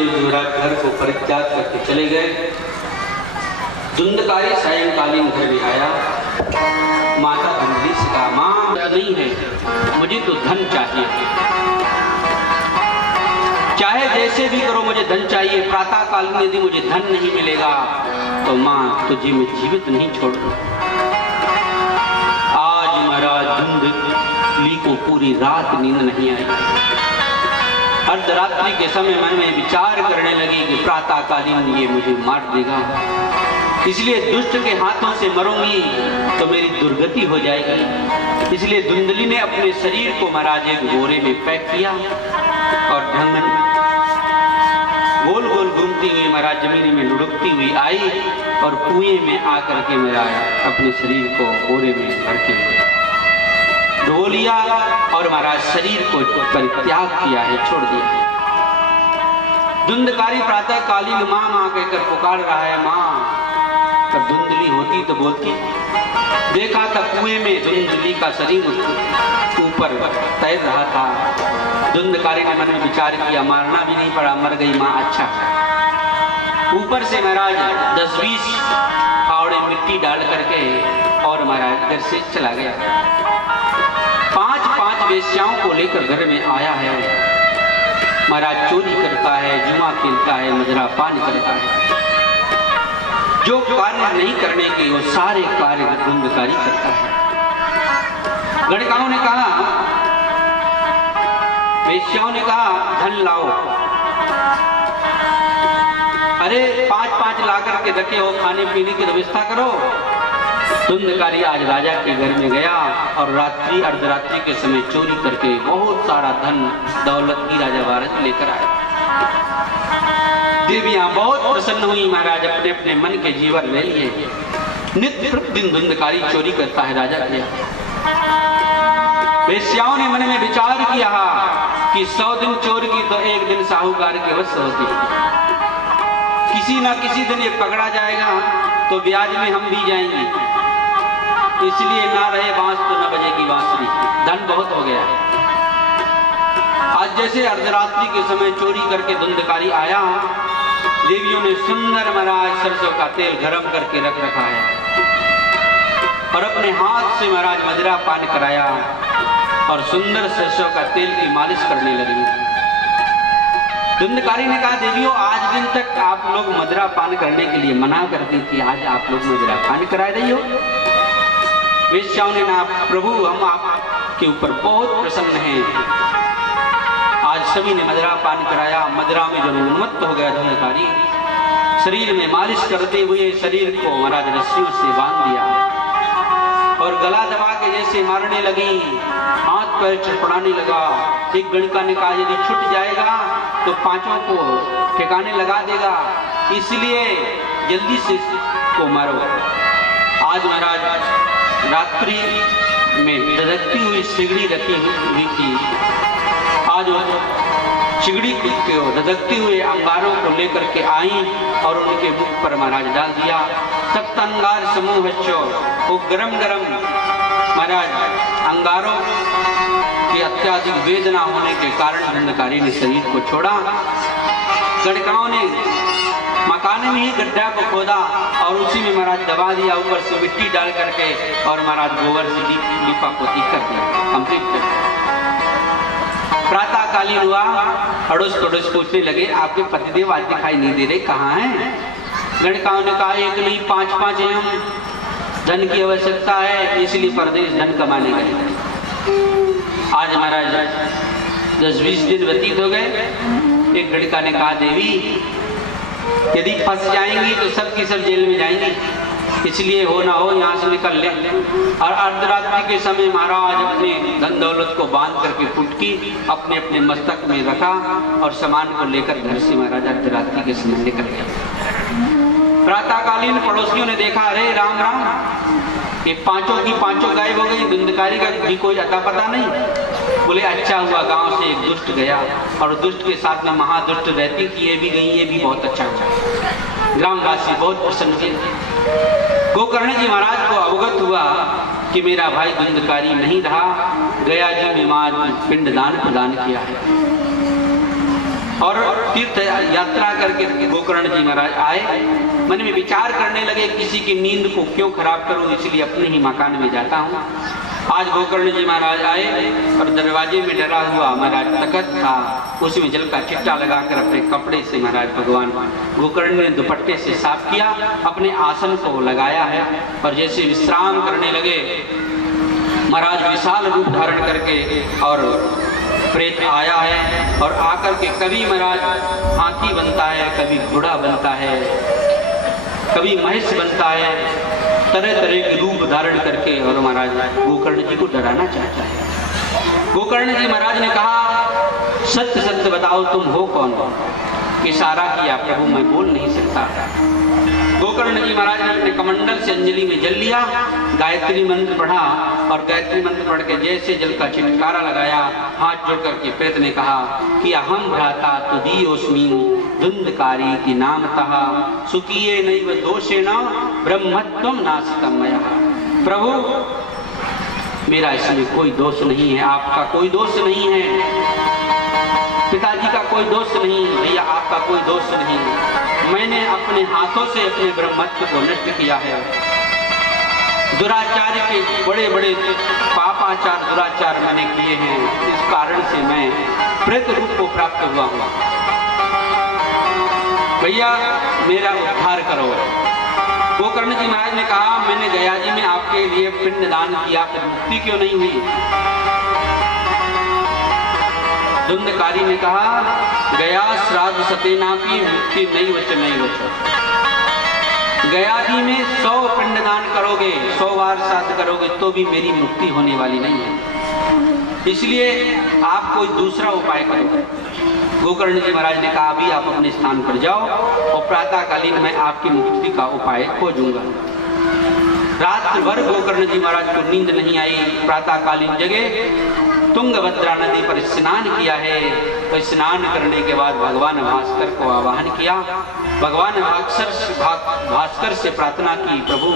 देव जी महाराज घर को परित्याग करके चले गए। धुंधकारी सायंकालीन घर में आया। माता धुंधली से कहा, माँ नहीं है, मुझे तो धन चाहिए, चाहे जैसे भी करो मुझे धन चाहिए। प्रातः काल में यदि मुझे धन नहीं मिलेगा तो माँ तुझे मैं जीवित नहीं छोड़ दूँ। आज महाराज धुंधली को पूरी रात नींद नहीं आई। अर्धरात्रि के समय मैं विचार करने लगी कि प्रातः कालीन ये मुझे मार देगा, इसलिए दुष्ट के हाथों से मरूंगी तो मेरी दुर्गति हो जाएगी। इसलिए धुंधली ने अपने शरीर को महाराज एक बोरे में पैक किया और ढंग गोल गोल घूमती हुई महाराज जमीन में लुढ़कती हुई आई और कुएं में आकर के महाराज अपने शरीर को बोरे में भर के धो लिया और महाराज शरीर को परित्याग किया है, छोड़ दिया। धुंधकारी प्रातः कालीन माँ माँ कहकर पुकार रहा है, माँ। तब धुंधली होती तो बोलती। देखा था कुएं में धुंधली का शरीर ऊपर तैर रहा था। धुंधकारी ने मन में विचार किया, मारना भी नहीं पड़ा, मर गई माँ, अच्छा। ऊपर से महाराज 10-20 फावड़े मिट्टी डाल करके और महाराज घर से चला गया। 5-5 वेश्याओं को लेकर घर में आया है। महाराज चोरी करता है, जुआ खेलता है, मजरा पान करता है। जो कार्य नहीं करने के वो सारे कार्य धुंधकारी करता है। गणिकाओं ने कहा, वेश्याओं ने कहा, धन लाओ। अरे 5-5 ला करके रखे हो, खाने पीने की व्यवस्था करो। धुंधकारी आज राजा के घर में गया और रात्रि अर्धरात्रि के समय चोरी करके बहुत सारा धन दौलत की राजा भारत लेकर आया। देवियां बहुत प्रसन्न हुई। महाराज अपने अपने मन के जीवन ले लिए। नित्य प्रतिदिन धुंधकारी चोरी करता है राजा के। वेश्याओं ने मन में विचार किया कि 100 दिन चोर की तो एक दिन साहूकार के वश होती। किसी ना किसी दिन ये पकड़ा जाएगा तो ब्याज में हम भी जाएंगे, इसलिए ना रहे बांस तो न बजेगी बांसुरी। धन बहुत हो गया। आज जैसे अर्धरात्रि के समय चोरी करके धुंधकारी आया, देवियों ने सुंदर महाराज सरसों का तेल गरम करके रख रखा है और अपने हाथ से महाराज मदिरा पान कराया और सुंदर सरसों का तेल की मालिश करने लगी। धुंधकारी ने कहा, देवियों आज दिन तक आप लोग मदिरा पान करने के लिए मना करती थी, आज आप लोग मदिरा पान करा रही हो। वेश्याओं ने कहा, प्रभु हम आपके ऊपर बहुत प्रसन्न हैं। आज सभी ने मदिरा पान कराया। मदिरा में जब उन्मत्त हो गया धुंधकारी, शरीर में मालिश करते हुए शरीर को महाराज रस्सियों से बांध दिया और गला दबा के जैसे मारने लगी, हाथ पैर चड़पड़ाने लगा। एक गणिका ने कहा, यदि छूट जाएगा तो 5 को ठिकाने लगा देगा, इसलिए जल्दी से को मारो। आज महाराज रात्रि में धधकती हुई सिगड़ी रखी हुई थी। आज चिगड़ी को धधकते हुए अंगारों को लेकर के आई और उनके मुख पर महाराज डाल दिया। सप्त अंगार समूह वो गरम गरम महाराज अंगारों की अत्याधिक वेदना होने के कारण धुंधकारी ने शरीर को छोड़ा। गणिकाओं ने मकान में ही गड्ढा को खोदा और उसी में महाराज दबा दिया, ऊपर से मिट्टी डाल करके और महाराज गोबर से लीपा पोती कर दिया, कंप्लीट कर दिया। प्रातः कालीन हुआ, अड़ोस पड़ोस पूछने लगे, आपके पतिदेव आज दिखाई नहीं दे रहे, कहाँ हैं? गणिकाओं ने कहा, एक नहीं 5-5 हैं हम, धन की आवश्यकता है इसलिए परदेश धन कमाने गए। आज महाराज 10-20 दिन व्यतीत हो गए। एक गणिका ने कहा, देवी यदि फंस जाएंगी तो सब की सब जेल में जाएंगी, इसलिए हो ना हो यहाँ से निकल ले। और अर्धरात्रि के समय महाराज अपने धन दौलत को बांध करके फुटकी अपने अपने मस्तक में रखा और सामान को लेकर घर से महाराज अर्धरात्रि के समय निकल गया। प्रातःकालीन पड़ोसियों ने देखा, अरे राम राम, ये 5 की 5 गायब हो गई, धुंधकारी का भी कोई अता पता नहीं। बोले अच्छा हुआ गांव से एक दुष्ट गया और दुष्ट के साथ में महादुष्ट रहती कि ये भी गई, ये भी बहुत अच्छा हुआ। ग्रामवासी बहुत प्रसन्न हुए। गोकर्ण जी महाराज को अवगत हुआ कि मेरा भाई धुंधकारी नहीं रहा, गया जी ने मां पिंडदान प्रदान किया है। और तीर्थ यात्रा करके गोकर्ण जी महाराज आए। मन में विचार करने लगे किसी की नींद को क्यों खराब करूं, इसलिए अपने ही मकान में जाता हूं। आज गोकर्ण जी महाराज आए और दरवाजे में डरा हुआ महाराज तखत था, उसमें जल का चिट्टा लगाकर अपने कपड़े से महाराज भगवान गोकर्ण ने दुपट्टे से साफ किया, अपने आसन को लगाया है और जैसे विश्राम करने लगे महाराज विशाल रूप धारण करके और प्रेत आया है और आकर के कभी महाराज हाथी बनता है, कभी घोड़ा बनता है, कभी महिष बनता है, तरह तरह के रूप धारण करके और महाराज गोकर्ण जी को डराना चाहता है। गोकर्ण जी महाराज ने कहा सत्य सत्य बताओ तुम हो कौन? इशारा किया, प्रभु मैं बोल नहीं सकता। गोकर्ण जी महाराज ने अपने कमंडल से अंजलि में जल लिया, गायत्री मंत्र पढ़ा और गायत्री मंत्र पढ़ के जैसे जल का छिटकारा लगाया, हाथ जोड़ करके प्रेत ने कहा कि अहम भ्राता तुदीयोस्मि धुंधकारी की नामतः सुखिये नैव दोषेण ब्रह्मत्वं नास्तं मया। प्रभु मेरा इसमें कोई दोष नहीं है, आपका कोई दोष नहीं है, पिताजी का कोई दोष नहीं, भैया आपका कोई दोष नहीं। मैंने अपने हाथों से अपने ब्रह्मत्व को नष्ट किया है। दुराचार के बड़े बड़े पापाचार दुराचार मैंने किए हैं, इस कारण से मैं प्रेत रूप को प्राप्त हुआ हूँ। भैया मेरा उद्धार करो। गोकर्ण जी महाराज ने कहा मैंने गया जी में आपके लिए पिंड दान किया, फिर मुक्ति क्यों नहीं हुई? धुंधकारी ने कहा गया श्राद्ध सतेनापि मुक्ति नहीं वच नहीं वच। गया जी में 100 पिंडदान करोगे, 100 बार श्राद्ध करोगे तो भी मेरी मुक्ति होने वाली नहीं है, इसलिए आप कोई दूसरा उपाय करो। गोकर्ण जी महाराज ने कहा अभी आप अपने स्थान पर जाओ और प्रातःकालीन मैं आपकी मुक्ति का उपाय खोजूंगा। रात भर गोकर्ण जी महाराज को नींद नहीं आई, प्रातःकालीन जगे, तुंगभद्रा नदी पर स्नान किया है। तो स्नान करने के बाद भगवान भास्कर को आवाहन किया। भगवान भास्कर से प्रार्थना की प्रभु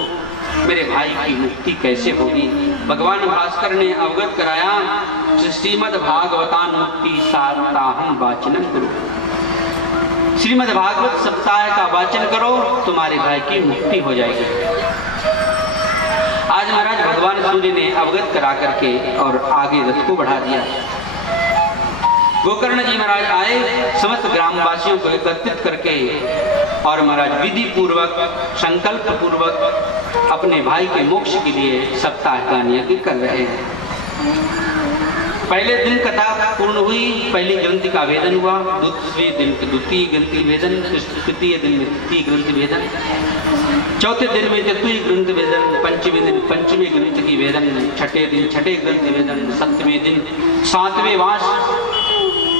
मेरे भाई की मुक्ति कैसे होगी? भगवान भास्कर ने अवगत कराया श्रीमद् भागवतान मुक्ति सारताहम वाचनम करो। श्रीमद् भागवत सप्ताह का वाचन करो, तुम्हारे भाई की मुक्ति हो जाएगी। आज महाराज भगवान सूर्य ने अवगत करा करके और आगे रथ को बढ़ा दिया। गोकर्ण जी महाराज आए, समस्त ग्रामवासियों को एकत्रित करके और महाराज विधि पूर्वक संकल्प पूर्वक अपने भाई के मोक्ष के लिए सप्ताह का यज्ञ कर रहे हैं। पहले दिन कथा पूर्ण हुई, पहली ग्रंथि का वेदन हुआ, दूसरे दिन द्वितीय ग्रंथि वेदन, तृतीय दिन में तृतीय ग्रंथि वेदन, चौथे दिन में चतुर्थ ग्रंथ वेदन, पंचवें दिन पंचमी ग्रंथ की वेदन, छठे दिन छठे ग्रंथ वेदन, सप्तवें दिन सातवें वास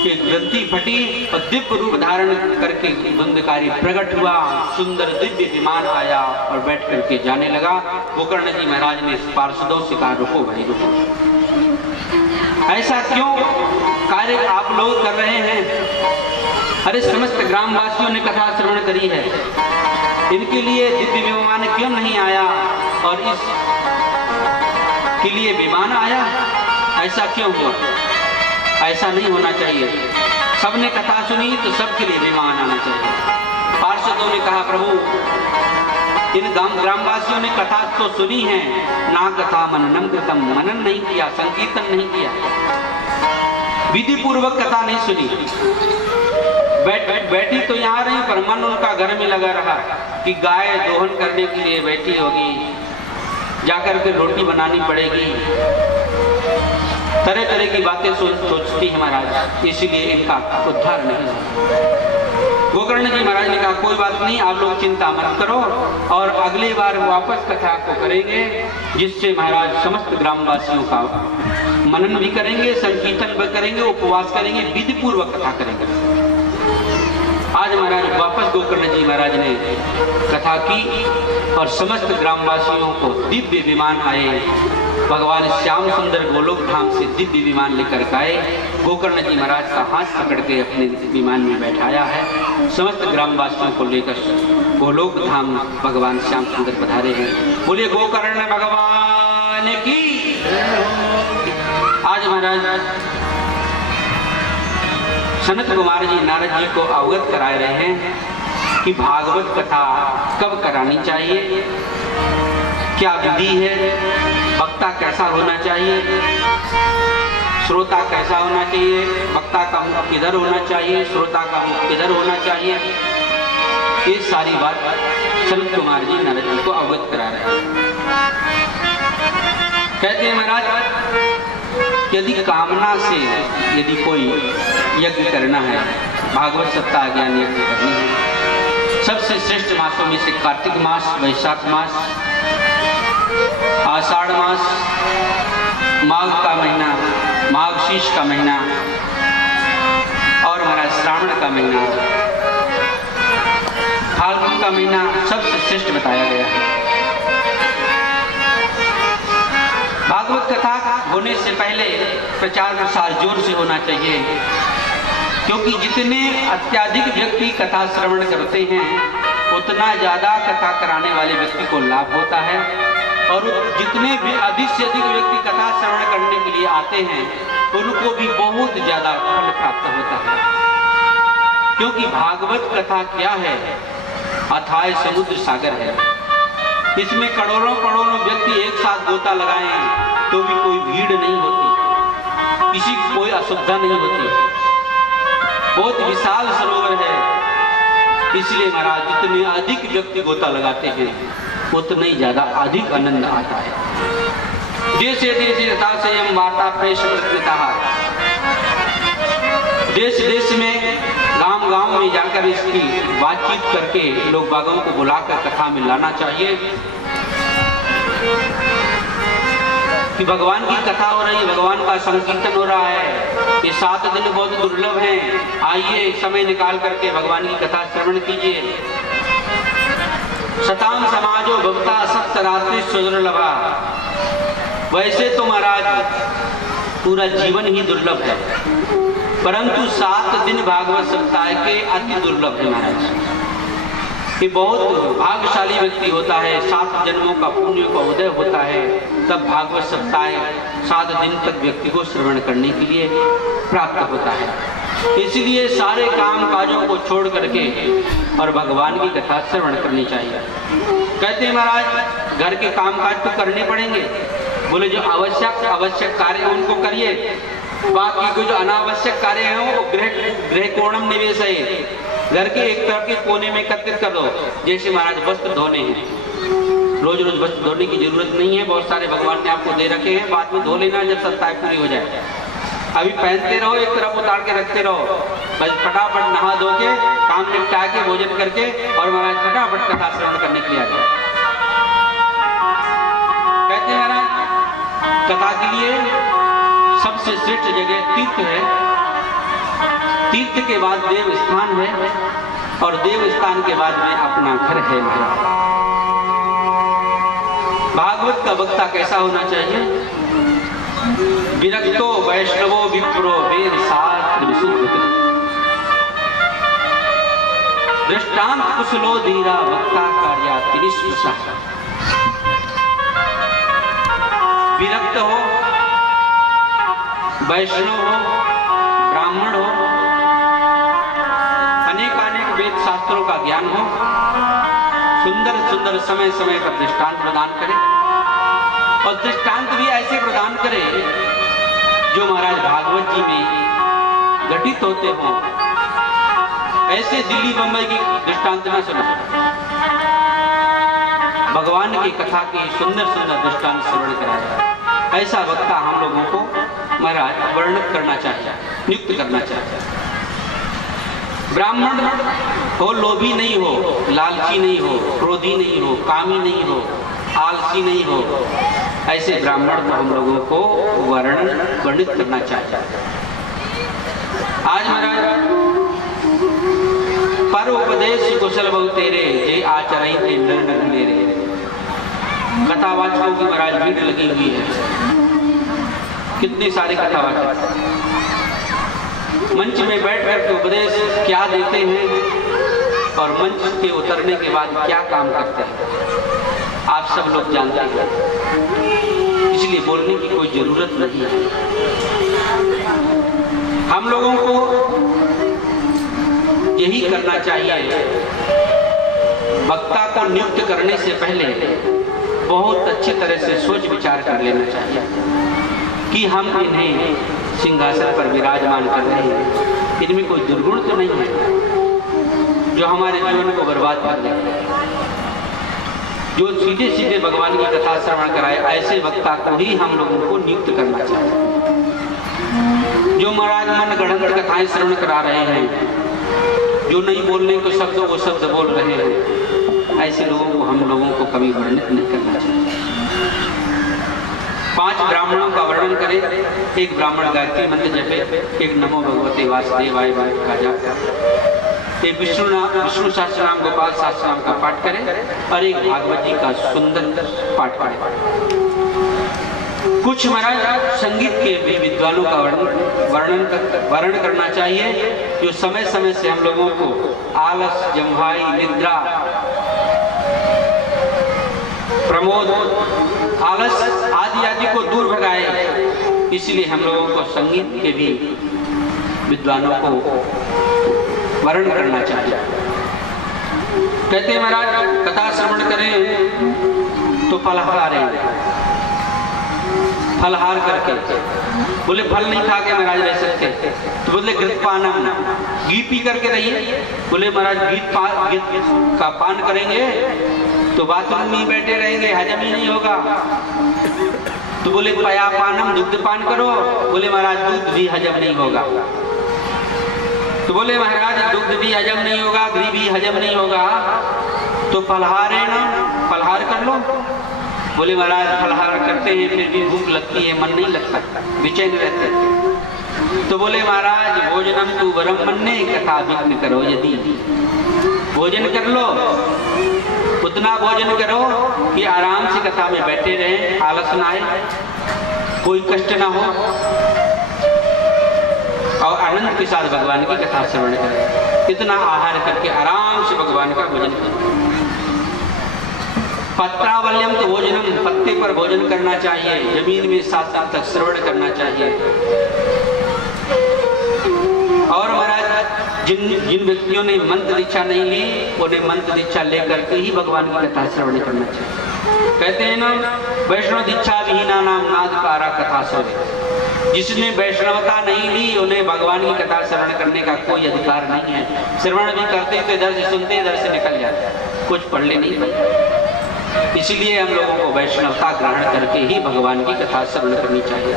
के ग्रंथि फटी और दिव्य रूप धारण करके धुंधकारी प्रकट हुआ। सुंदर दिव्य विमान आया और बैठ करके जाने लगा। गोकर्ण जी महाराज ने पार्षदों से कहा रुको भाई रुको, ऐसा क्यों कार्य आप लोग कर रहे हैं? अरे समस्त ग्रामवासियों ने कथा श्रवण करी है, इनके लिए दिव्य विमान क्यों नहीं आया और इस के लिए विमान आया? ऐसा क्यों हुआ? ऐसा नहीं होना चाहिए। सबने कथा सुनी तो सबके लिए विमान आना चाहिए। पार्षदों ने कहा प्रभु इन ग्रामवासियों ने कथा तो सुनी है, ना कथा मननम कृतम, मनन नहीं किया, संकीर्तन नहीं किया, विधि पूर्वक कथा नहीं सुनी। बैठी तो यहाँ रही पर मन उनका घर में लगा रहा कि गाय दोहन करने के लिए बैठी होगी, जाकर के रोटी बनानी पड़ेगी, तरह तरह की बातें सोचती है महाराज, इसलिए इनका उद्धार नहीं हुआ। गोकर्ण जी महाराज ने कहा कोई बात नहीं, आप लोग चिंता मत करो और अगली बार वापस कथा को करेंगे, जिससे महाराज समस्त ग्रामवासियों का मनन भी करेंगे, संकीर्तन भी करेंगे, उपवास करेंगे, विधि पूर्वक कथा करेंगे। आज महाराज वापस गोकर्ण जी महाराज ने कथा की और समस्त ग्रामवासियों को दिव्य विमान आए। भगवान श्याम सुंदर गोलोक धाम से दिव्य विमान लेकर आए। गोकर्ण जी महाराज का हाथ पकड़ के अपने विमान में बैठाया है। समस्त ग्रामवासियों को लेकर गोलोक धाम भगवान श्याम सुंदर पधारे हैं। बोलिए गोकर्ण भगवान की। आज महाराज सनत कुमार जी नारद जी को अवगत कराए रहे हैं कि भागवत कथा कब करानी चाहिए, क्या विधि है, वक्ता कैसा होना चाहिए, श्रोता कैसा होना चाहिए, वक्ता का मुख किधर होना चाहिए, श्रोता का मुख किधर होना चाहिए, ये सारी बात सनत कुमार जी नारद जी को अवगत करा रहे हैं। कहते हैं महाराज, यदि कामना से यदि कोई यज्ञ करना है, भागवत सप्ताह ज्ञान यज्ञ करनी है, सबसे श्रेष्ठ मासों में से कार्तिक मास, वैशाख मास, आषाढ़ मास, माघ का महीना, माघ शीश का महीना और हमारा श्रावण का महीना, फाल्गुन का महीना सबसे श्रेष्ठ बताया गया है। भागवत कथा होने से पहले प्रचार प्रसार जोर से होना चाहिए, क्योंकि जितने अत्यधिक व्यक्ति कथा श्रवण करते हैं उतना ज्यादा कथा कराने वाले व्यक्ति को लाभ होता है, और जितने भी अधिक से अधिक व्यक्ति कथा श्रवण करने के लिए आते हैं उनको भी बहुत ज्यादा फल प्राप्त होता है। क्योंकि भागवत कथा क्या है, अथाह समुद्र सागर है। इसमें करोड़ों करोड़ों व्यक्ति एक साथ गोता लगाएं तो भी कोई भीड़ नहीं होती, किसी की कोई असुविधा नहीं होती, बहुत विशाल सरोवर है। इसलिए महाराज जितने अधिक व्यक्ति गोता लगाते हैं उतने ही ज्यादा अधिक आनंद आता है। जैसे देश यथा से हम वार्ता प्रेषिता, देश देश में गांव गांव में जाकर इसकी बातचीत करके लोग बागों को बुलाकर कथा में लाना चाहिए कि भगवान की कथा हो रही है, भगवान का संकीर्तन हो रहा है, ये 7 दिन बहुत दुर्लभ हैं, आइए समय निकाल करके भगवान की कथा श्रवण कीजिए। शताम समाजो भक्ता सप्तरात्रि सुदुर्लभा। वैसे तो महाराज पूरा जीवन ही दुर्लभ है, परंतु 7 दिन भागवत सप्ताह के अति दुर्लभ है महाराज। ये बहुत भाग्यशाली व्यक्ति होता है, 7 जन्मों का पुण्य का उदय होता है, तब भागवत सप्ताह 7 दिन तक व्यक्ति को श्रवण करने के लिए प्राप्त होता है। इसलिए सारे काम काजों को छोड़ करके और भगवान की कथा श्रवण करनी चाहिए। कहते हैं महाराज घर के काम काज तो करने पड़ेंगे, बोले जो आवश्यक कार्य है उनको करिए, बाकी को जो अनावश्यक कार्य है वो गृह कोणम निवेश है, घर के एक तरफ के कोने में एकत्रित कर दो। जैसे महाराज वस्त्र धोने हैं, रोज रोज वस्त्र धोने की जरूरत नहीं है, बहुत सारे भगवान ने आपको दे रखे हैं, बाद में धो लेना जब सप्ताह पूरी हो जाए। अभी पहनते रहो, एक तरफ उतार के रखते रहो, बस फटाफट नहा धो के काम निपटा के भोजन करके और महाराज फटाफट कथा श्रवण करने के लिए आ जाए। कहते हैं महाराज कथा के लिए सबसे श्रेष्ठ जगह तीर्थ है, तीर्थ के बाद देव स्थान है, और देव स्थान के बाद में अपना घर है। भागवत का वक्ता कैसा होना चाहिए? विरक्तो वैष्णवो विप्रो वेद शास्त्र विशुद्ध, दृष्टांत कुशलो धीरा वक्ता कार्या तिनिष्पशा। विरक्त हो, वैष्णव हो, ब्राह्मण हो, अनेक वेद शास्त्रों का ज्ञान हो, सुंदर सुंदर समय समय पर दृष्टांत प्रदान करे, और दृष्टांत भी ऐसे प्रदान करे जो महाराज भागवत जी में घटित होते हों। ऐसे दिल्ली बंबई की दृष्टांत न सुना, भगवान की कथा की सुंदर सुंदर दृष्टांत श्रवण कराया। ऐसा वक्ता हम लोगों को महाराज वर्णित करना चाहिए, नियुक्त करना चाहिए। ब्राह्मण हो, लोभी नहीं हो, लालची नहीं हो, क्रोधी नहीं हो, कामी नहीं हो, आलसी नहीं हो, ऐसे ब्राह्मण को हम लोगों को वर्णित करना चाहिए। आज महाराज पर उपदेश कुशल बहु तेरे, जे आचरई ते नर नर मेरे। कथावाचकों की महाराज भीड़ लगी हुई है, कितने सारे कथावाचक मंच में बैठ कर के उपदेश क्या देते हैं और मंच के उतरने के बाद क्या काम करते हैं आप सब लोग जानते हैं, इसलिए बोलने की कोई जरूरत नहीं है। हम लोगों को यही करना चाहिए, वक्ता को नियुक्त करने से पहले बहुत अच्छी तरह से सोच विचार कर लेना चाहिए कि हम इन्हें सिंहासन पर विराजमान कर रहे हैं, इनमें कोई दुर्गुण तो नहीं है जो हमारे जीवन को बर्बाद कर दे, जो सीधे सीधे भगवान की कथा श्रवण कराए। ऐसे वक्ता को ही हम लोगों को नियुक्त करना चाहिए। जो महाराज मन गढ़ंत कथाएं श्रवण करा रहे हैं, जो नहीं बोलने को शब्द वो शब्द बोल रहे हैं, ऐसे लोगों को हम लोगों को कभी वर्णित नहीं करना चाहिए। 5 ब्राह्मणों का वर्णन करें, एक ब्राह्मण गायत्री मंत्र जपे, एक नमो भगवते वासुदेवाय का जाप, एक विष्णु सहस्त्र नाम गोपाल सहस्त्र नाम का पाठ करें और एक भागवत जी का सुंदर पाठ करें। कुछ महाराज संगीत के भी विद्वानों का वर्णन करना चाहिए, जो समय समय से हम लोगों को आलस, जम्हाई, निद्रा, प्रमोद, आलस आदि को दूर भगाए। इसलिए हम लोगों को संगीत के भी विद्वानों को वर्णन करना चाहिए। कहते हैं महाराज कथा श्रवण करें तो फलहार करके, बोले फल नहीं खा के महाराज रह सकते, तो बोले घृत पान, घी पी करके रहिए। बोले महाराज घी का पान करेंगे तो बाथरूम में बैठे रहेंगे, हजम ही नहीं होगा। तो बोले पया पानम, दुग्ध पान करो। बोले महाराज दूध भी हजम नहीं होगा। तो बोले महाराज दुग्ध भी हजम नहीं होगा, घी भी हजम नहीं होगा, तो फलहार है ना, फलहार कर लो। बोले महाराज फलहार करते हैं फिर भी भूख लगती है, मन नहीं लगता, बेचैन रहते। तो बोले महाराज भोजनम तू वरम मन्ने, कथा विघ्न करो यदि। भोजन कर लो, उतना भोजन करो कि आराम से कथा में बैठे रहें, आलस ना आए, कोई कष्ट ना हो और आनंद के साथ भगवान की कथा श्रवण करें। इतना आहार करके आराम से भगवान का भोजन करें। पत्रावल्यम तो भोजनम, पत्ते पर भोजन करना चाहिए, जमीन में 7 साल तक श्रवण करना चाहिए। और महाराज जिन व्यक्तियों ने मंत्र दीक्षा नहीं ली, उन्हें मंत्र दीक्षा लेकर के ही भगवान की कथा श्रवण करना चाहिए। कहते हैं ना वैष्णव दीक्षा विहीना नाम नादकारा कथा श्रवण। जिसने वैष्णवता नहीं ली उन्हें भगवान की कथा श्रवण करने का कोई अधिकार नहीं है। श्रवण भी करते तो इधर से सुनते इधर से निकल जाते, कुछ पढ़ ले नहीं पाते। इसलिए हम लोगों को वैष्णवता ग्रहण करके ही भगवान की कथा श्रवण करनी चाहिए।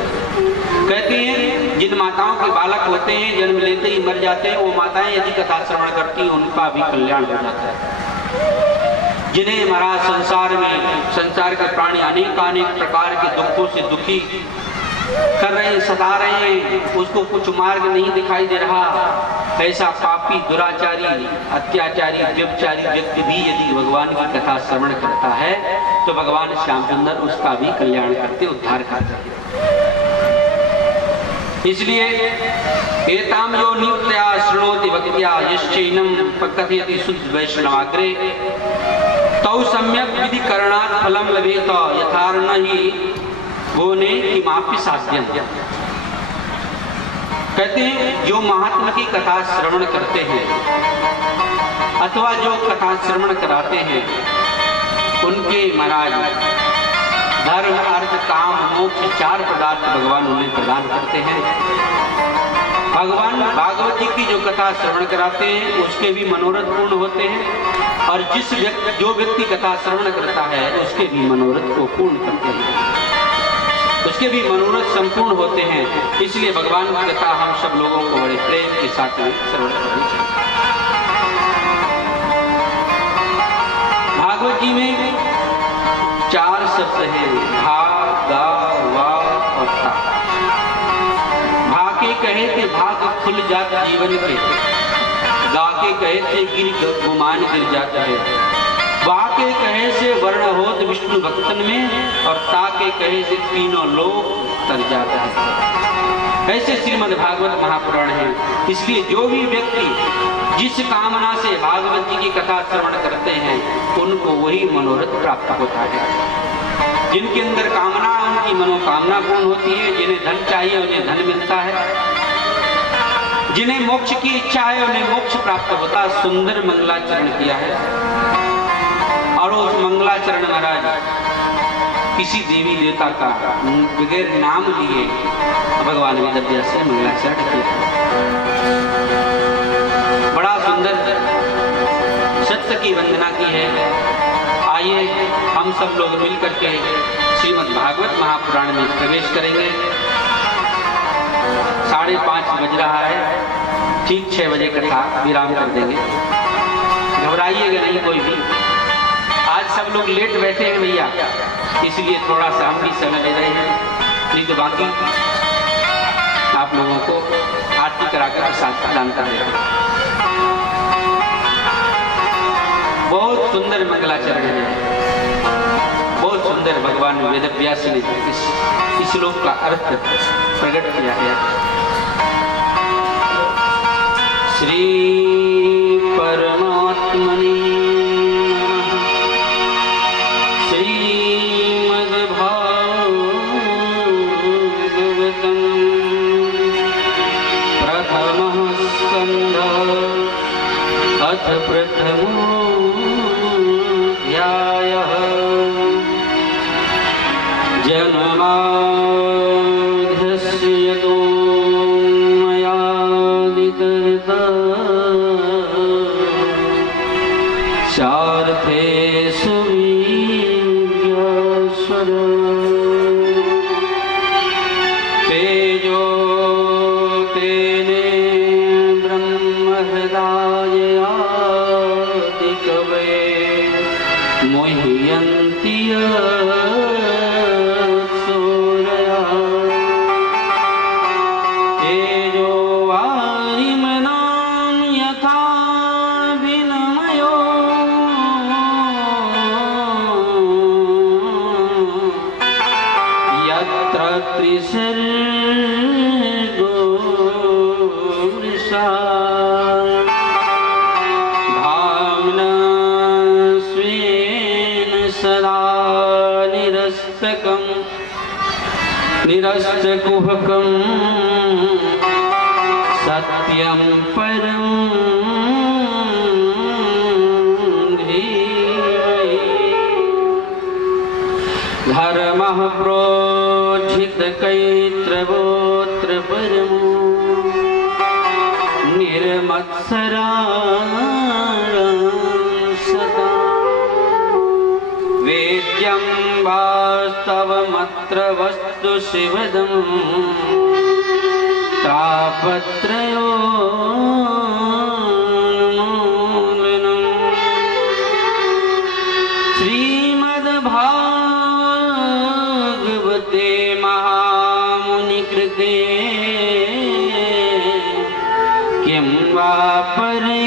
कहते हैं जिन माताओं के बालक होते हैं, जन्म लेते ही मर जाते हैं, वो माताएं यदि कथा श्रवण करती हैं उनका भी कल्याण हो जाता है। जिन्हें महाराज संसार के प्राणी अनेक प्रकार के दुखों से दुखी कर रहे हैं, सता रहे हैं, उसको कुछ मार्ग नहीं दिखाई दे रहा, ऐसा पापी, दुराचारी, अत्याचारी, व्यभिचारी व्यक्ति भी यदि भगवान की कथा श्रवण करता है तो भगवान श्याम सुंदर उसका भी कल्याण करते, उद्धार करते। इसलिए एताम यो नित्या शृणोति भक्त्या यश्चैनं प्रकथयति शुद्ध वैष्णवाग्रे तौ सम्यक विधि करणात् फलं लभेत यथार्न ही गोने किमापि साध्यम। कहते हैं जो महात्मा की कथा श्रवण करते हैं अथवा जो कथा श्रवण कराते हैं, उनके महाराज धर्म, अर्थ, काम, मोक्ष 4 पदार्थ भगवान उन्हें प्रदान करते हैं। भगवान भागवत जी की जो कथा श्रवण कराते हैं उसके भी मनोरथ पूर्ण होते हैं, और जो व्यक्ति कथा श्रवण करता है उसके भी मनोरथ को पूर्ण करते हैं, उसके भी मनोरथ संपूर्ण होते हैं। इसलिए भगवान की कथा हम सब लोगों को बड़े प्रेम के साथ श्रवण करनी चाहिए। भागवत जी में 4 शब्द हैं, भा, गा, वा और ता। भा के कहे थे भाग खुल जाता जीवन के, गा के कहे थे गिर गुमान गिर जाता है, वा के कहे से वर्ण होत विष्णु भक्तन में, और ता के कहे से तीनों लोक तर जाता है। ऐसे श्रीमद् भागवत महापुराण है। इसलिए जो भी व्यक्ति जिस कामना से भागवत जी की कथा श्रवण करते हैं उनको वही मनोरथ प्राप्त होता है। जिनके अंदर कामना, उनकी मनोकामना पूर्ण होती है। जिन्हें धन चाहिए उन्हें धन मिलता है, जिन्हें मोक्ष की इच्छा है उन्हें मोक्ष प्राप्त होता। सुंदर मंगलाचरण किया है और उस मंगलाचरण महाराज किसी देवी देवता का बगैर नाम लिए भगवान वेदव्यास ने मंगलाचरण किया। बड़ा सुंदर सत्य की वंदना की है। आइए हम सब लोग मिलकर के श्रीमद् भागवत महापुराण में प्रवेश करेंगे। 5:30 बज रहा है, ठीक 6 बजे कथा विराम कर देंगे। घबराइएगा नहीं कोई भी। आज सब लोग लेट बैठे हैं भैया, इसलिए थोड़ा सा हम भी समय ले रहे हैं, नहीं तो बाकी आप लोगों को आरती कराकर प्रसाद प्रदान कर देंगे। बहुत सुंदर मंगलाचरण है, बहुत सुंदर भगवान वेदव्यास ने इस श्लोक का अर्थ प्रकट किया है। श्री परमात्मने श्रीमद्भागवतम् प्रथमः स्कन्धः अथ प्रथमोऽध्यायः जन्माद्यस्य यतो चार्थे सुवीर्यस्वर तेजो तेने ब्रह्महृदायाति कवये मुह्यन्ति सूरया तेजो वारिमनां यथा त्रिसर्गो वृषा धाम्ना स्वेन सदा निरस्तकुहकं सत्यं परं धीमहि धर्मः कैत्रवोत्र परमो निर्मत्सराणां सदा वेद्यं वास्तवमत्र वस्तु शिवदं तापत्रयोन्मूलनं श्रीमद्भागवते महामुनिकृते किं वा परेश्वरा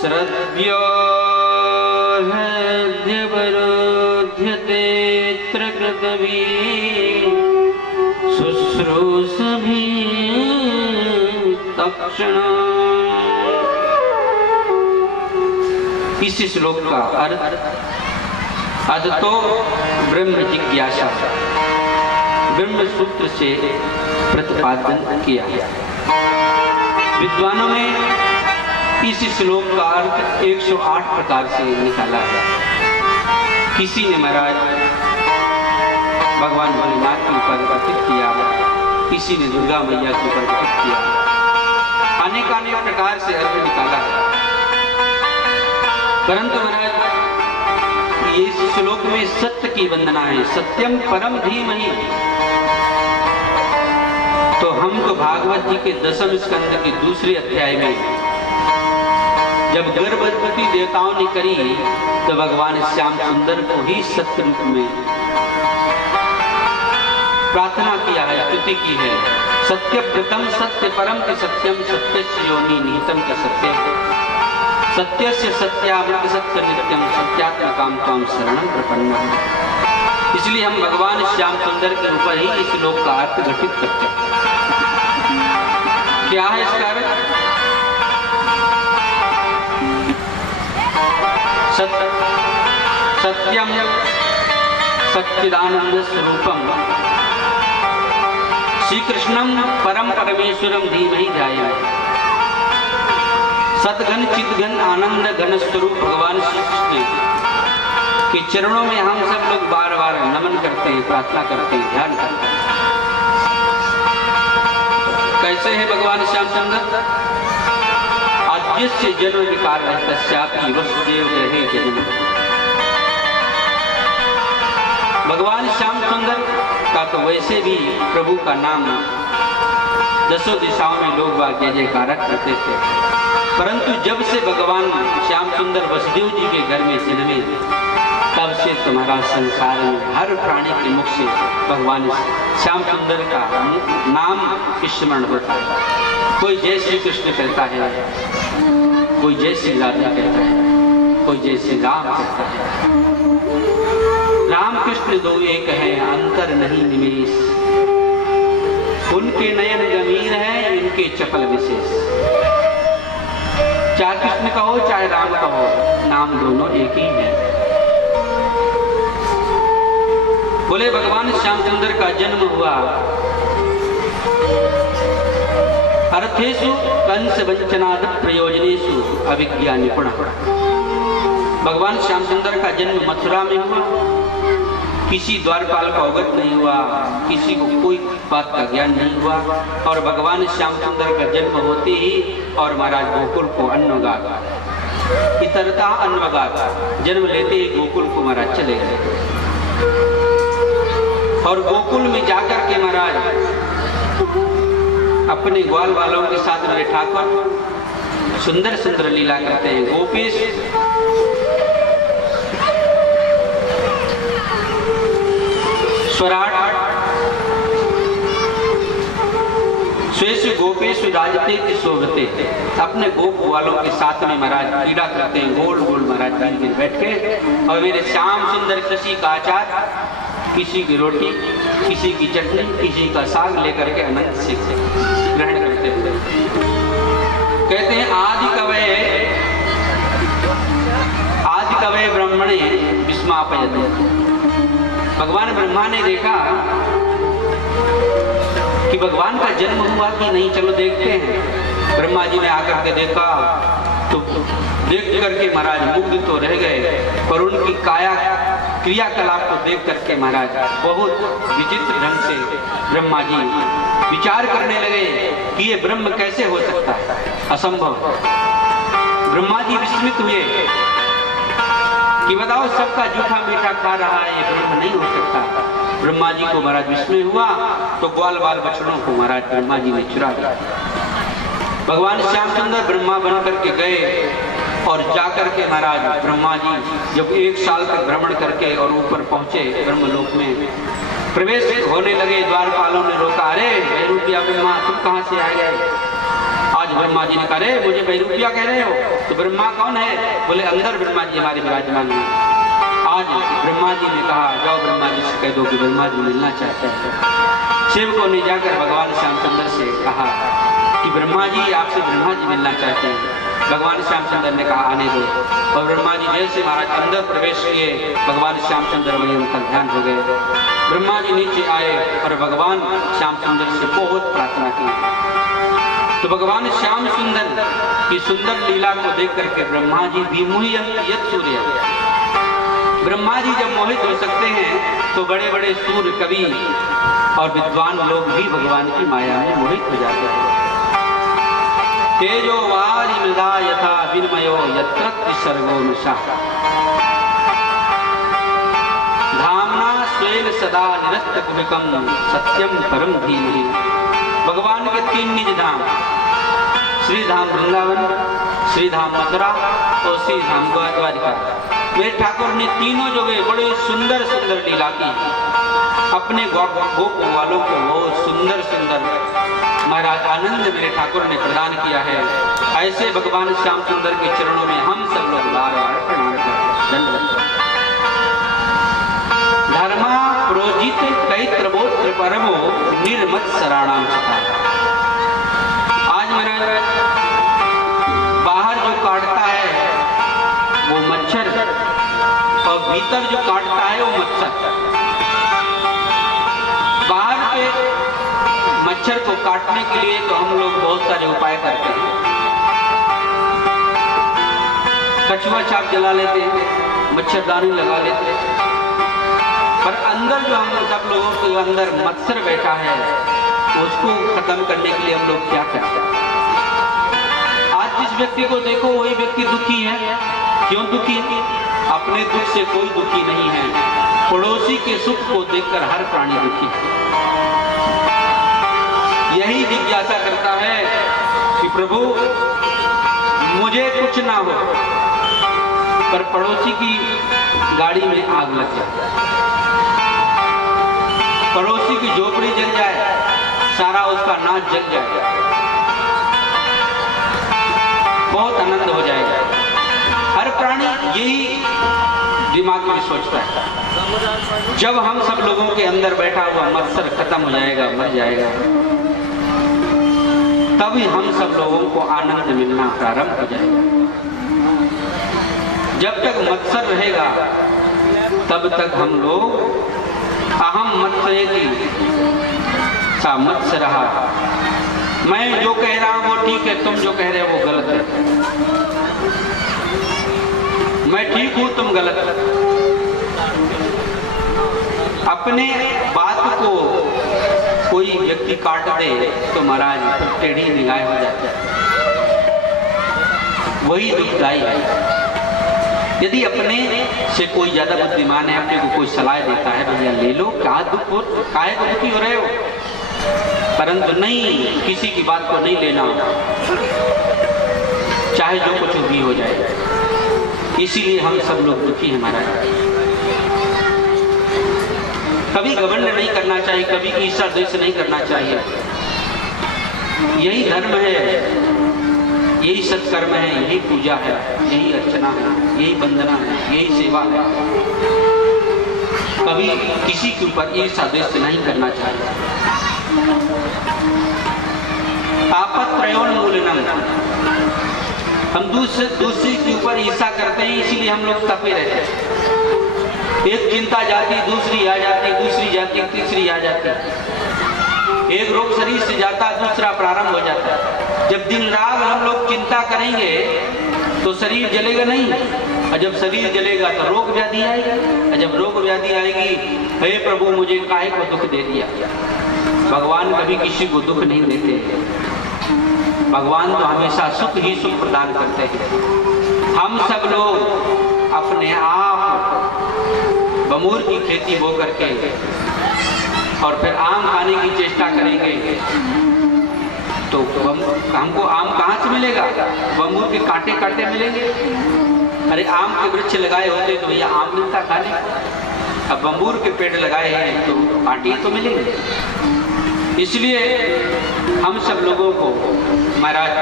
श्रद्धयो हृद्यवरोध्यतेऽत्र कृतभिः शुश्रूषभिः तत्क्षणात्। इस श्लोक का अर्थ अदतो ब्रह्म जिज्ञासा ब्रह्म सूत्र से प्रतिपादन किया। विद्वानों ने इस श्लोक का अर्थ 108 प्रकार से निकाला है। किसी ने महाराज भगवान भोलेनाथ के ऊपर अर्पित किया, किसी ने दुर्गा मैया के ऊपर अर्पित किया, अनेक प्रकार से अर्थ निकाला है। परंतु महाराज ये इस श्लोक में सत्य की वंदना है, सत्यम परम धीमहि। तो हम तो भागवत जी के 10वें स्कंद के 2 अध्याय में जब गर्भवती देवताओं ने करी तो भगवान श्याम सुंदर को ही सत्य रूप में प्रार्थना किया है, स्तुति की है। सत्य प्रथम सत्य परम के सत्यम सत्यस्य योनि निहितम च सत्यम सत्यस्य सत्यामृत सत्य नित्यम सत्यात्मकाम त्वां शरणं प्रपन्नः। इसलिए हम भगवान श्याम सुंदर के ऊपर ही इस श्लोक का अर्थ घटित करते हैं। क्या है इसका अर्थ? सत्यम सच्चिदानंद स्वरूपम श्री कृष्णम परम परमेश्वरम धीमहि ध्यायेत्। सतघन चितघन आनंद घन स्वरूप भगवान श्री कृष्ण के चरणों में हम सब लोग बार बार नमन करते हैं, प्रार्थना करते हैं, ध्यान करते हैं। कैसे है भगवान श्यामचंद्र? आद्यस्य जन्म विकार तस्यापि वसुदेव ग्रहे जन्म। भगवान श्यामचंद्र का तो वैसे भी प्रभु का नाम दसों दिशाओं में लोग बाग जय जयकार करते थे, परंतु जब से भगवान श्यामचंद्र वसुदेव जी के घर में जन्मे तब से तुम्हारा संसार में हर प्राणी के मुख से भगवान श्यामचंद्र का नाम स्मरण होता है। कोई जय श्री कृष्ण कहता है, कोई जय श्री राधा कहता है, कोई जय श्री राम कहता है। राम कृष्ण दो एक है, अंतर नहीं निमेष। उनके नयन गंभीर है, इनके चपल विशेष। चाहे कृष्ण कहो चाहे राम कहो, नाम दोनों एक ही है। बोले भगवान श्यामचंद्र का जन्म हुआ अर्थेषु कंस वंचनाद प्रयोजनेषु अविज्ञा निपुण। भगवान श्यामचंद्र का जन्म मथुरा में हुआ, किसी द्वारपाल का अवगत नहीं हुआ, किसी को कोई बात का ज्ञान नहीं हुआ, और भगवान श्यामचंद्र का जन्म होते ही और महाराज गोकुल को अन्नगात इतरता अन्नगात जन्म लेते ही गोकुल को महाराज चले गए। और गोकुल में जाकर के महाराज अपने ग्वाल वालों के साथ मेरे ठाकुर सुंदर सुंदर लीला करते हैं। गोपीश स्वराट स्वेश गोपेश राजते की शोभते, अपने गोप वालों के साथ में महाराज क्रीड़ा करते हैं, गोल गोल महाराज गिर बैठ के। और मेरे श्याम सुंदर किसी का अचार, किसी की रोटी, किसी की चटनी, किसी का साग लेकर के अनंत से ग्रहण करते थे। कहते हैं आदि कवये ब्रह्मणे विस्मापयते। भगवान ब्रह्मा ने देखा कि भगवान का जन्म हुआ कि नहीं, चलो देखते हैं। ब्रह्मा जी ने आकर के देखा तो देख करके महाराज मुग्ध तो रह गए, पर उनकी काया क्रियाकलाप को देख करके महाराज बहुत विचित्र ढंग से ब्रह्मा जी विचार करने लगे कि ये ब्रह्म कैसे हो सकता है, असंभव। ब्रह्मा जी विस्मित हुए कि बताओ सबका जूठा मीठा खा रहा है, ये ब्रह्म नहीं हो सकता। ब्रह्मा जी को महाराज विस्मय हुआ तो ग्वाल बाल बछड़ों को महाराज ब्रह्मा जी ने चुरा दिया। भगवान श्यामचंद्र ब्रह्मा बन करके गए और जाकर के महाराज ब्रह्मा जी जब 1 साल तक भ्रमण करके और ऊपर पहुंचे ब्रह्मलोक में, प्रवेश होने लगे, द्वारपालों ने रोका, अरे बैरूपिया ब्रह्मा तुम कहाँ से आ गए? आज ब्रह्मा जी ने कहा, अरे मुझे बैरूपिया कह रहे हो? तो ब्रह्मा कौन है? बोले अंदर ब्रह्मा जी हमारे विराजमान हैं। आज ब्रह्मा जी ने कहा जाओ ब्रह्मा जी से कह दो कि ब्रह्मा जी मिलना चाहते हैं। शिव को ने जाकर भगवान श्यामचंद्र से कहा कि ब्रह्मा जी आपसे ब्रह्मा जी मिलना चाहते हैं। भगवान श्यामचंद्र ने कहा आने दो, और ब्रह्मा जी जैसे महाराज अंदर प्रवेश किए, भगवान श्यामचंद्र वही उनका ध्यान हो गए। ब्रह्मा जी नीचे आए और भगवान श्यामचंद्र से बहुत प्रार्थना की। तो भगवान श्याम सुंदर की सुंदर लीला को देख करके ब्रह्मा जी विमोहित सूर्य, ब्रह्मा जी जब मोहित हो सकते हैं तो बड़े बड़े सूर्य कवि और विद्वान लोग भी भगवान की माया में मोहित हो जाते हैं। तेजो वारि मृदा यथा विनिमयो यत्र सर्गो मृषा धामना स्वेन सदा निरस्त कुमिकम सत्यम परम धीमहि। भगवान के 3 निज धाम, श्री धाम वृंदावन, श्री धाम मथुरा और श्री धाम द्वारिका। मेरे ठाकुर ने तीनों जगह बड़े सुंदर सुंदर लीला की, अपने गोप वालों को बहुत सुंदर सुंदर महाराज आनंद मेरे ठाकुर ने प्रदान किया है। ऐसे भगवान श्यामचंद्र के चरणों में हम सब लोग बार बार प्रणाम करते हैं। धर्मा प्रोजित कैत्रवोत्र परमो निर्मत शरणाम सता। आज महाराज बाहर जो काटता है वो मच्छर और भीतर जो काटता है वो मच्छर। बाहर के काटने के लिए तो हम लोग बहुत सारे उपाय करते हैं। कछुआ छाप जला लेते हैं, मच्छरदानी लगा लेते हैं, पर अंदर जो हम सब लोगों के अंदर मत्सर बैठा है उसको खत्म करने के लिए हम लोग क्या करते हैं? आज जिस व्यक्ति को देखो वही व्यक्ति दुखी है। क्यों दुखी? अपने दुख से कोई दुखी नहीं है, पड़ोसी के सुख को देखकर हर प्राणी दुखी है। यही जिज्ञासा करता है कि प्रभु मुझे कुछ ना हो, पर पड़ोसी की गाड़ी में आग लग जाए, पड़ोसी की झोपड़ी जल जाए, सारा उसका नाच जल जाए, बहुत आनंद हो जाएगा। हर प्राणी यही दिमाग में सोचता है। जब हम सब लोगों के अंदर बैठा हुआ मत्सर खत्म हो जाएगा, मर जाएगा, तभी हम सब लोगों को आनंद मिलना प्रारंभ हो जाएगा। जब तक मत्सर रहेगा तब तक हम लोग अहम मत्सरेति सा मत्स्य रहा, मैं जो कह रहा हूं वो ठीक है, तुम जो कह रहे हो वो गलत है, मैं ठीक हूं तुम गलत है। अपने बात को कोई व्यक्ति काट दे तो महाराज टेढ़ी निगाह हो जाती है, वही दुखदाई है। यदि अपने से कोई ज्यादा बुद्धिमान है, अपने को कोई सलाह देता है, भैया ले लो, क्या दुख हो, काहे को दुखी हो रहे हो, परंतु नहीं, किसी की बात को नहीं लेना, चाहे जो कुछ भी हो जाए। इसीलिए हम सब लोग दुखी हैं महाराज। कभी घमंड नहीं करना चाहिए, कभी ईर्ष्या द्वेष नहीं करना चाहिए। यही धर्म है, यही सत्कर्म है, यही पूजा है, यही अर्चना है, यही वंदना है, यही सेवा है। कभी किसी के ऊपर ईर्ष्या द्वेष नहीं करना चाहिए। आपत्रयोन्मूलनम, हम दूसरे के ऊपर ईर्ष्या करते हैं, इसीलिए हम लोग तपे रहते हैं। एक चिंता जाती, दूसरी आ जाती, दूसरी जाती, तीसरी आ जाती। एक रोग शरीर से जाता, दूसरा प्रारंभ हो जाता है। जब दिन रात हम लोग चिंता करेंगे तो शरीर जलेगा नहीं, और जब शरीर जलेगा तो रोग व्याधि आएगी, और जब रोग व्याधि आएगी, हे प्रभु मुझे काहे को दुख दे दिया। भगवान कभी किसी को दुख नहीं देते, भगवान तो हमेशा सुख ही सुख प्रदान करते हैं। हम सब लोग अपने आप बमूर की खेती बो करके और फिर आम खाने की चेष्टा करेंगे तो हमको आम कहाँ से मिलेगा? बमूर के कांटे कांटे मिलेंगे। अरे आम के वृक्ष लगाए होते तो भैया आम मिलता खाने, अब बम्बूर के पेड़ लगाए हैं तो कांटे तो मिलेंगे। इसलिए हम सब लोगों को महाराज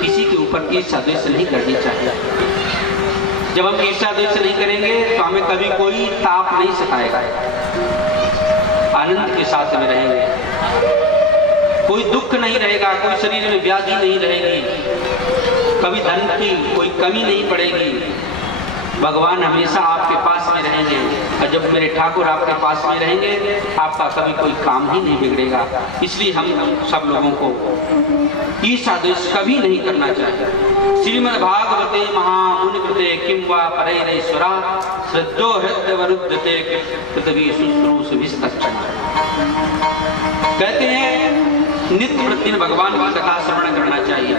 किसी के ऊपर ईर्ष्या द्वेष नहीं करनी चाहिए। जब हम ईर्ष्या द्वेष नहीं करेंगे तो हमें कभी कोई ताप नहीं सताएगा, आनंद के साथ में रहेंगे, कोई दुख नहीं रहेगा, कोई शरीर में व्याधि नहीं रहेगी, कभी धन की कोई कमी नहीं पड़ेगी। भगवान हमेशा आपके पास में रहेंगे, और जब मेरे ठाकुर आपके पास में रहेंगे आपका कभी कोई काम ही नहीं बिगड़ेगा। इसलिए हम सब लोगों को ईर्ष्या द्वेष कभी नहीं करना चाहिए। श्रीमद् भागवते महामुनिकृते किं वा परैरेश्वरा श्रद्धो हृदय वरुद्धते पृथ्वी शुश्रूष विस्तक्षणा। कहते हैं नित्य प्रतिदिन भगवान की कथा श्रवण करना चाहिए।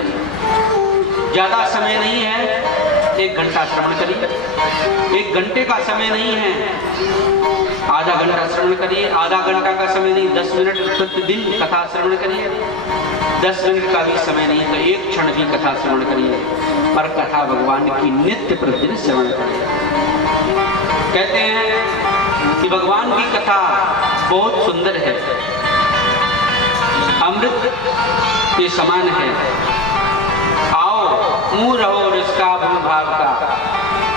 ज्यादा समय नहीं है, 1 घंटा श्रवण करिए। 1 घंटे का समय नहीं है, आधा घंटा श्रवण करिए। आधा घंटा का समय नहीं, 10 मिनट प्रतिदिन कथा श्रवण करिए। 10 मिनट का भी समय नहीं तो 1 क्षण भी कथा श्रवण करिए, पर कथा भगवान की नित्य प्रतिदिन श्रवण करिए। कहते हैं कि भगवान की कथा बहुत सुंदर है, अमृत के समान है। मुंह रहो रस का भाव का,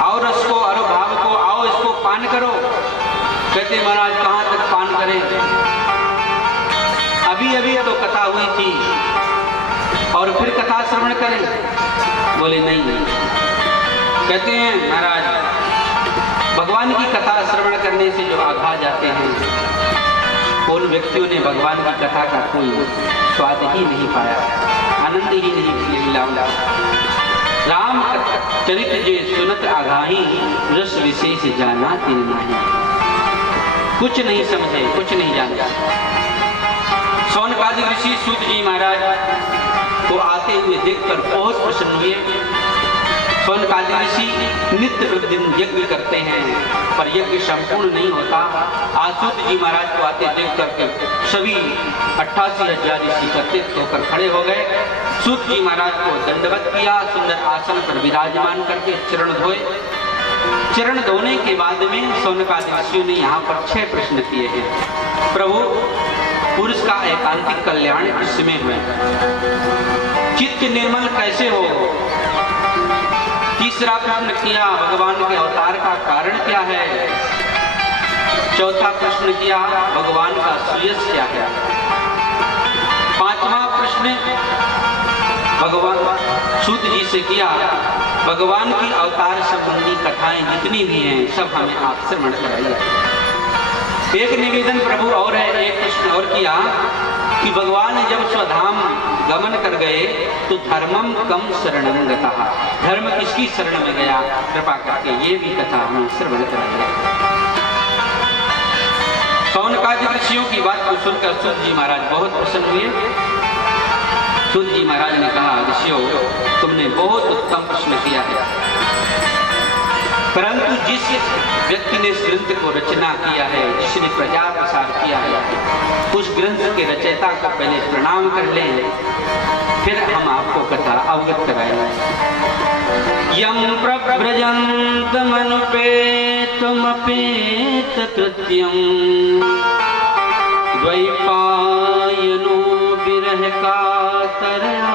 आओ रस को अरो भाव को, आओ इसको पान करो। कहते महाराज कहाँ तक पान करें, अभी अभी तो कथा हुई थी और फिर कथा श्रवण करें? बोले नहीं। कहते हैं महाराज भगवान की कथा श्रवण करने से जो आघा जाते हैं उन व्यक्तियों ने भगवान की कथा का कोई स्वाद ही नहीं पाया, आनंद ही नहीं मिला। राम चरित्र जे सुनत आगाही, रस विशेष जाना तिन नाही। कुछ नहीं समझे, कुछ नहीं जाना। शौनकादि ऋषि सूत जी महाराज को आते हुए देखकर बहुत प्रसन्न हुए। शौनकादि ऋषि नित्य प्रतिदिन यज्ञ करते हैं, पर यज्ञ संपूर्ण नहीं होता। आज सूत जी महाराज को आते देख करके सभी 88,000 ऋषि एकत्रित होकर खड़े हो गए। सूत जी महाराज को दंडवत किया, सुंदर आसन पर विराजमान करके चरण धोए। चरण धोने के बाद में शौनकादि ऋषियों ने यहाँ पर 6 प्रश्न किए हैं। प्रभु, पुरुष का एकांतिक कल्याण किसमें हुए? चित्त निर्मल कैसे हो? तीसरा प्रश्न किया, भगवान के अवतार का कारण क्या है? चौथा प्रश्न किया, भगवान का सुयश क्या है? पांचवा प्रश्न भगवान सूत जी से किया, भगवान की अवतार संबंधी कथाएं जितनी भी हैं सब हमें आप श्रवण कराइए। एक निवेदन प्रभु और है, एक प्रश्न और किया कि भगवान जब स्वधाम गमन कर गए तो धर्मम कम शरणं गतः, धर्म किसकी शरण में गया? कृपा करके ये भी कथा हमें श्रवण कराइए। शौनकादि ऋषियों की बात को सुनकर सूत जी महाराज बहुत प्रसन्न हुए। सूत जी महाराज ने कहा, ऋषियों, तुमने बहुत उत्तम प्रश्न किया है, परंतु जिस व्यक्ति ने इस ग्रंथ को रचना किया है, जिसने प्रचार प्रसार किया है, उस ग्रंथ के रचयिता को पहले प्रणाम कर लें, फिर हम आपको कथा अवगत कराएंगे। यम प्रव्रजन्तमनुपेतमपेत कृत्यम, द्वैपायनो विरह कातरया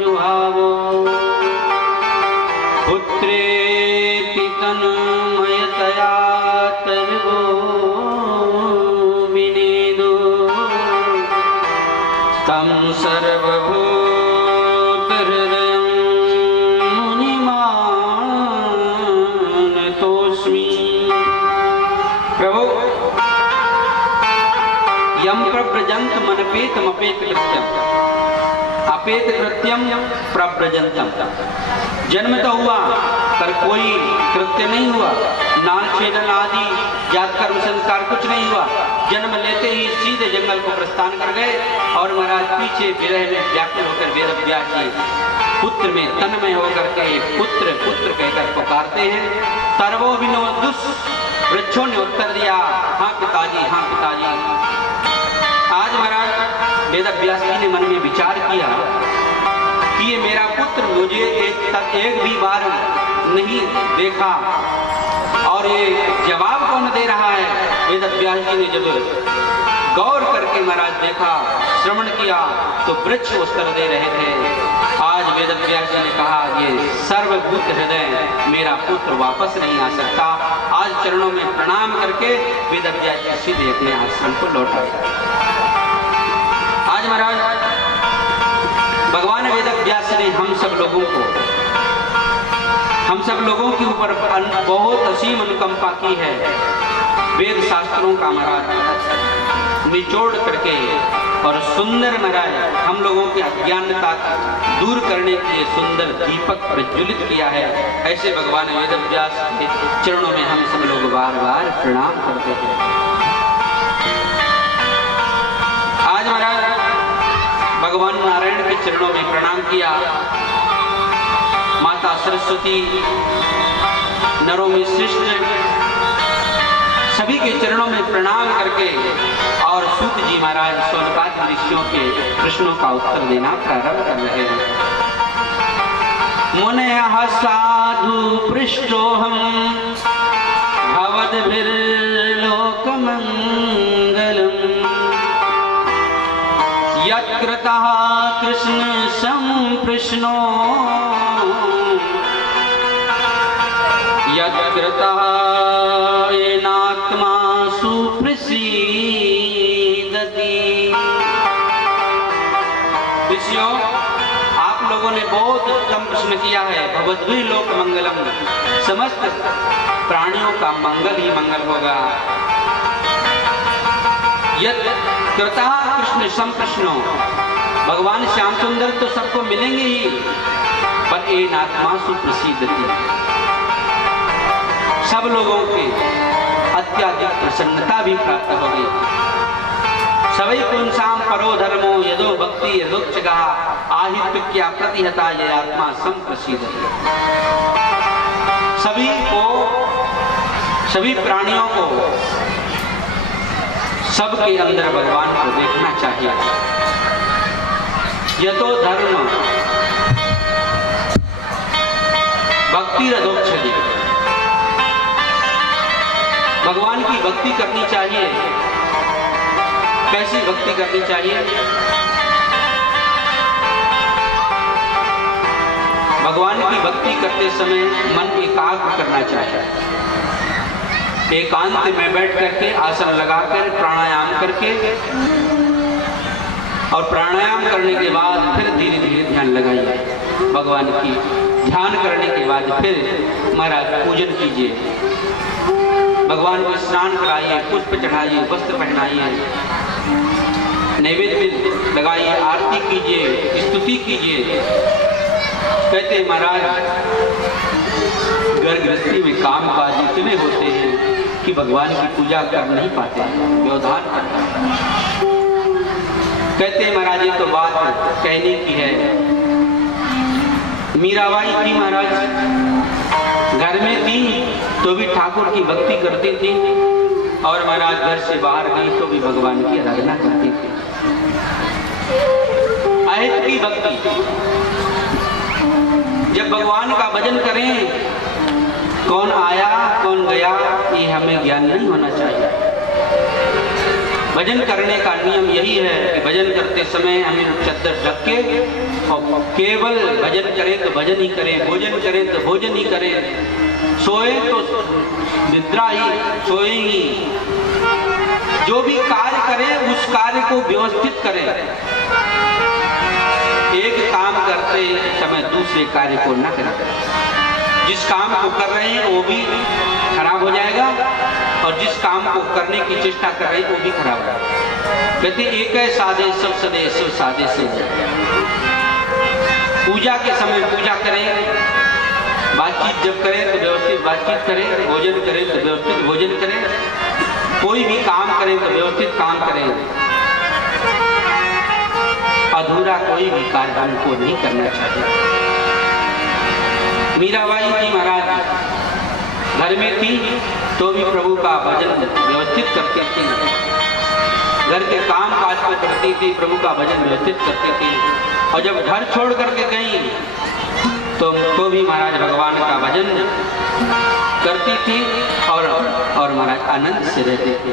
जुहावो, पुत्रेति तन्मयतया तर्वो विनीदो, तं सर्वभूतहृदयं मुनिमानतोऽस्मि। प्रभु, यम प्रव्रजन्तम मनपेतम अपेत कृत्यम, अपेत कृत्यम प्रव्रजन्तम, जन्म तो हुआ पर कोई कृत्य नहीं हुआ, नाल छेदन आदि जात कर्म संस्कार कुछ नहीं हुआ। जन्म लेते ही सीधे जंगल को प्रस्थान कर गए और महाराज पीछे विरह में व्याकुल होकर वेद व्यास जी पुत्र में तन्मय होकर के पुत्र पुत्र कहकर पुकारते हैं। तरवो विनो दुस, वृक्षों ने उत्तर दिया, हाँ पिताजी, हाँ पिताजी। आज महाराज वेद व्यास जी ने मन में विचार किया कि ये मेरा पुत्र मुझे एक भी बार नहीं देखा और ये जवाब कौन दे रहा है? वेद व्यास जी ने जब गौर करके महाराज देखा, श्रवण किया तो वृक्ष उत्तर दे रहे थे। आज वेद व्यास जी ने कहा, ये सर्वभूत हृदय मेरा पुत्र वापस नहीं आ सकता। आज चरणों में प्रणाम करके वेद व्यास जी सीधे अपने आश्रम को लौट आए। आज महाराज भगवान वेद व्यास ने हम सब लोगों के ऊपर बहुत असीम अनुकंपा की है। वेद शास्त्रों का महाराज निचोड़ करके और सुंदर महाराज हम लोगों की अज्ञानता दूर करने के लिए सुंदर दीपक प्रज्वलित किया है। ऐसे भगवान वेद व्यास के चरणों में हम सब लोग बार बार प्रणाम करते हैं। आज महाराज भगवान नारायण के चरणों में प्रणाम किया, माता सरस्वती, नरों में श्रेष्ठ सभी के चरणों में प्रणाम करके और सूत जी महाराज शौनकादि ऋषियों के प्रश्नों का उत्तर देना प्रारंभ कर रहे हैं। मुनयः साधु पृष्ठोऽहं भवद्भिर्लोकमङ्गलम्, यत्कृतः कृष्ण सम्प्रश्नो, यत्कृतः येनात्मा सुप्रसीदति। ऋषियों, आप लोगों ने बहुत उत्तम प्रश्न किया है। भवद्भिः लोक मंगलम, समस्त प्राणियों का मंगल ही मंगल होगा। यत् कृता कृष्ण सम कृष्णो, भगवान श्याम सुंदर तो सबको मिलेंगे ही, पर एक आत्मा सुप्रसिद्धति, सब लोगों के अत्याधिक प्रसन्नता भी प्राप्त होगी। सवै पुंसाम परो धर्मो यदो भक्ति यदोक्षगा आहित क्या प्रतिहता ये आत्मा संप्रसिद्धति। सभी को, सभी प्राणियों को, सबके अंदर भगवान को देखना चाहिए। यतो धर्म भक्ति रधोक्षति, भगवान की भक्ति करनी चाहिए। कैसी भक्ति करनी चाहिए? भगवान की भक्ति करते समय मन एकाग्र करना चाहिए। एकांत में बैठ करके आसन लगाकर प्राणायाम करके, और प्राणायाम करने के बाद फिर धीरे धीरे ध्यान लगाइए भगवान की। ध्यान करने के बाद फिर महाराज पूजन कीजिए, भगवान को स्नान कराइए, पुष्प चढ़ाइए, वस्त्र पहनाइए, नैवेद्य लगाइए, आरती कीजिए, स्तुति कीजिए। कहते महाराज घर गृहस्थी में काम काज इतने होते हैं कि भगवान की पूजा कर नहीं पाते, व्यवधान करते हैं। कहते हैं महाराज ये तो बात कहने की है। मीराबाई थी महाराज, घर में थी तो भी ठाकुर की भक्ति करती थी, और महाराज घर से बाहर गई तो भी भगवान की आराधना करती थी। अहित की भक्ति, जब भगवान का भजन करें, कौन आया कौन गया ये हमें ज्ञान नहीं होना चाहिए। भजन करने का नियम यही है कि भजन करते समय हमें चद्दर ढक के और केवल भजन करें तो भजन ही करें, भोजन करें तो भोजन ही करें, सोए तो निद्रा ही सोए ही। जो भी कार्य करें उस कार्य को व्यवस्थित करें। एक काम करते समय दूसरे कार्य को न करें। जिस काम को कर रहे हैं वो भी खराब हो जाएगा, और जिस काम को करने की चेष्टा कर रहे हैं वो भी खराब होगा। कहते एक है साधे सब सदे, सब साधे से। पूजा के समय पूजा करें, बातचीत जब करें तो व्यवस्थित बातचीत करें, भोजन करें तो व्यवस्थित भोजन करें, कोई भी काम करें तो व्यवस्थित काम करें। अधूरा कोई भी कार्य हमको नहीं करना चाहिए। मीराबाई जी महाराज घर में थी तो भी प्रभु का भजन व्यवस्थित करती थी, घर के काम काज को करती थी, प्रभु का भजन व्यवस्थित करती थी। और जब घर छोड़ करके गई तो भी महाराज भगवान का भजन करती थी, और महाराज आनंद से रहते थे।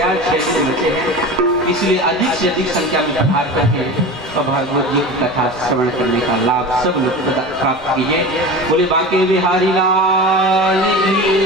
गया, 6 दिन बचे हैं, इसलिए अधिक से अधिक संख्या में पधार करके और भागवत जी की कथा श्रवण करने का लाभ सब लोग प्राप्त कीजिए। बोले बांके बिहारी लाल की।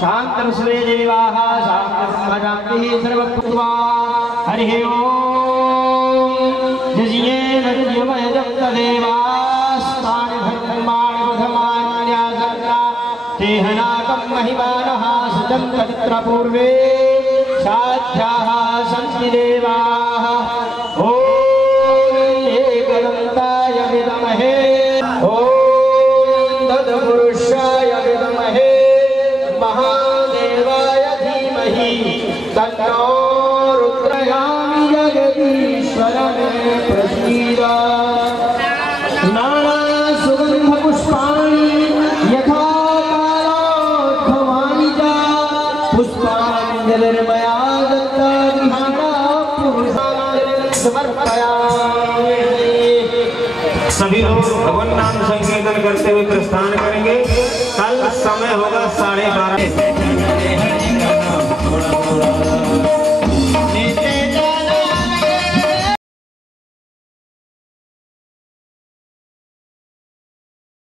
शांतिरुष्वे देवाः शांतिर्ब्रह्मशान्तिः सर्वभूत्वा हरिः ओम् जजियेन जज्ञमयजं तदेवास्तानि धर्माणि प्रथमान्यासन्ना तेहनाकं महिमानः सजन्त चित्रपूर्वे साध्याः सन्ति देवाः ॐ एकदन्ताय विद्महे ॐ तत्पुरुषाय विद्महे महादेवाय धीमहि तन्नो रुद्रयामि जगदीश्वरमे प्रसीद नाना सुगन्ध पुष्पाणि यथा कालोद्भवानि च पुष्पाञ्जलिर्मया दत्तादिहाना पुरुषाञ्जलिं समर्पयामि। सभी लोग भगवान नाम संकीर्तन करते हुए प्रस्थान करेंगे। कल समय होगा 12:30।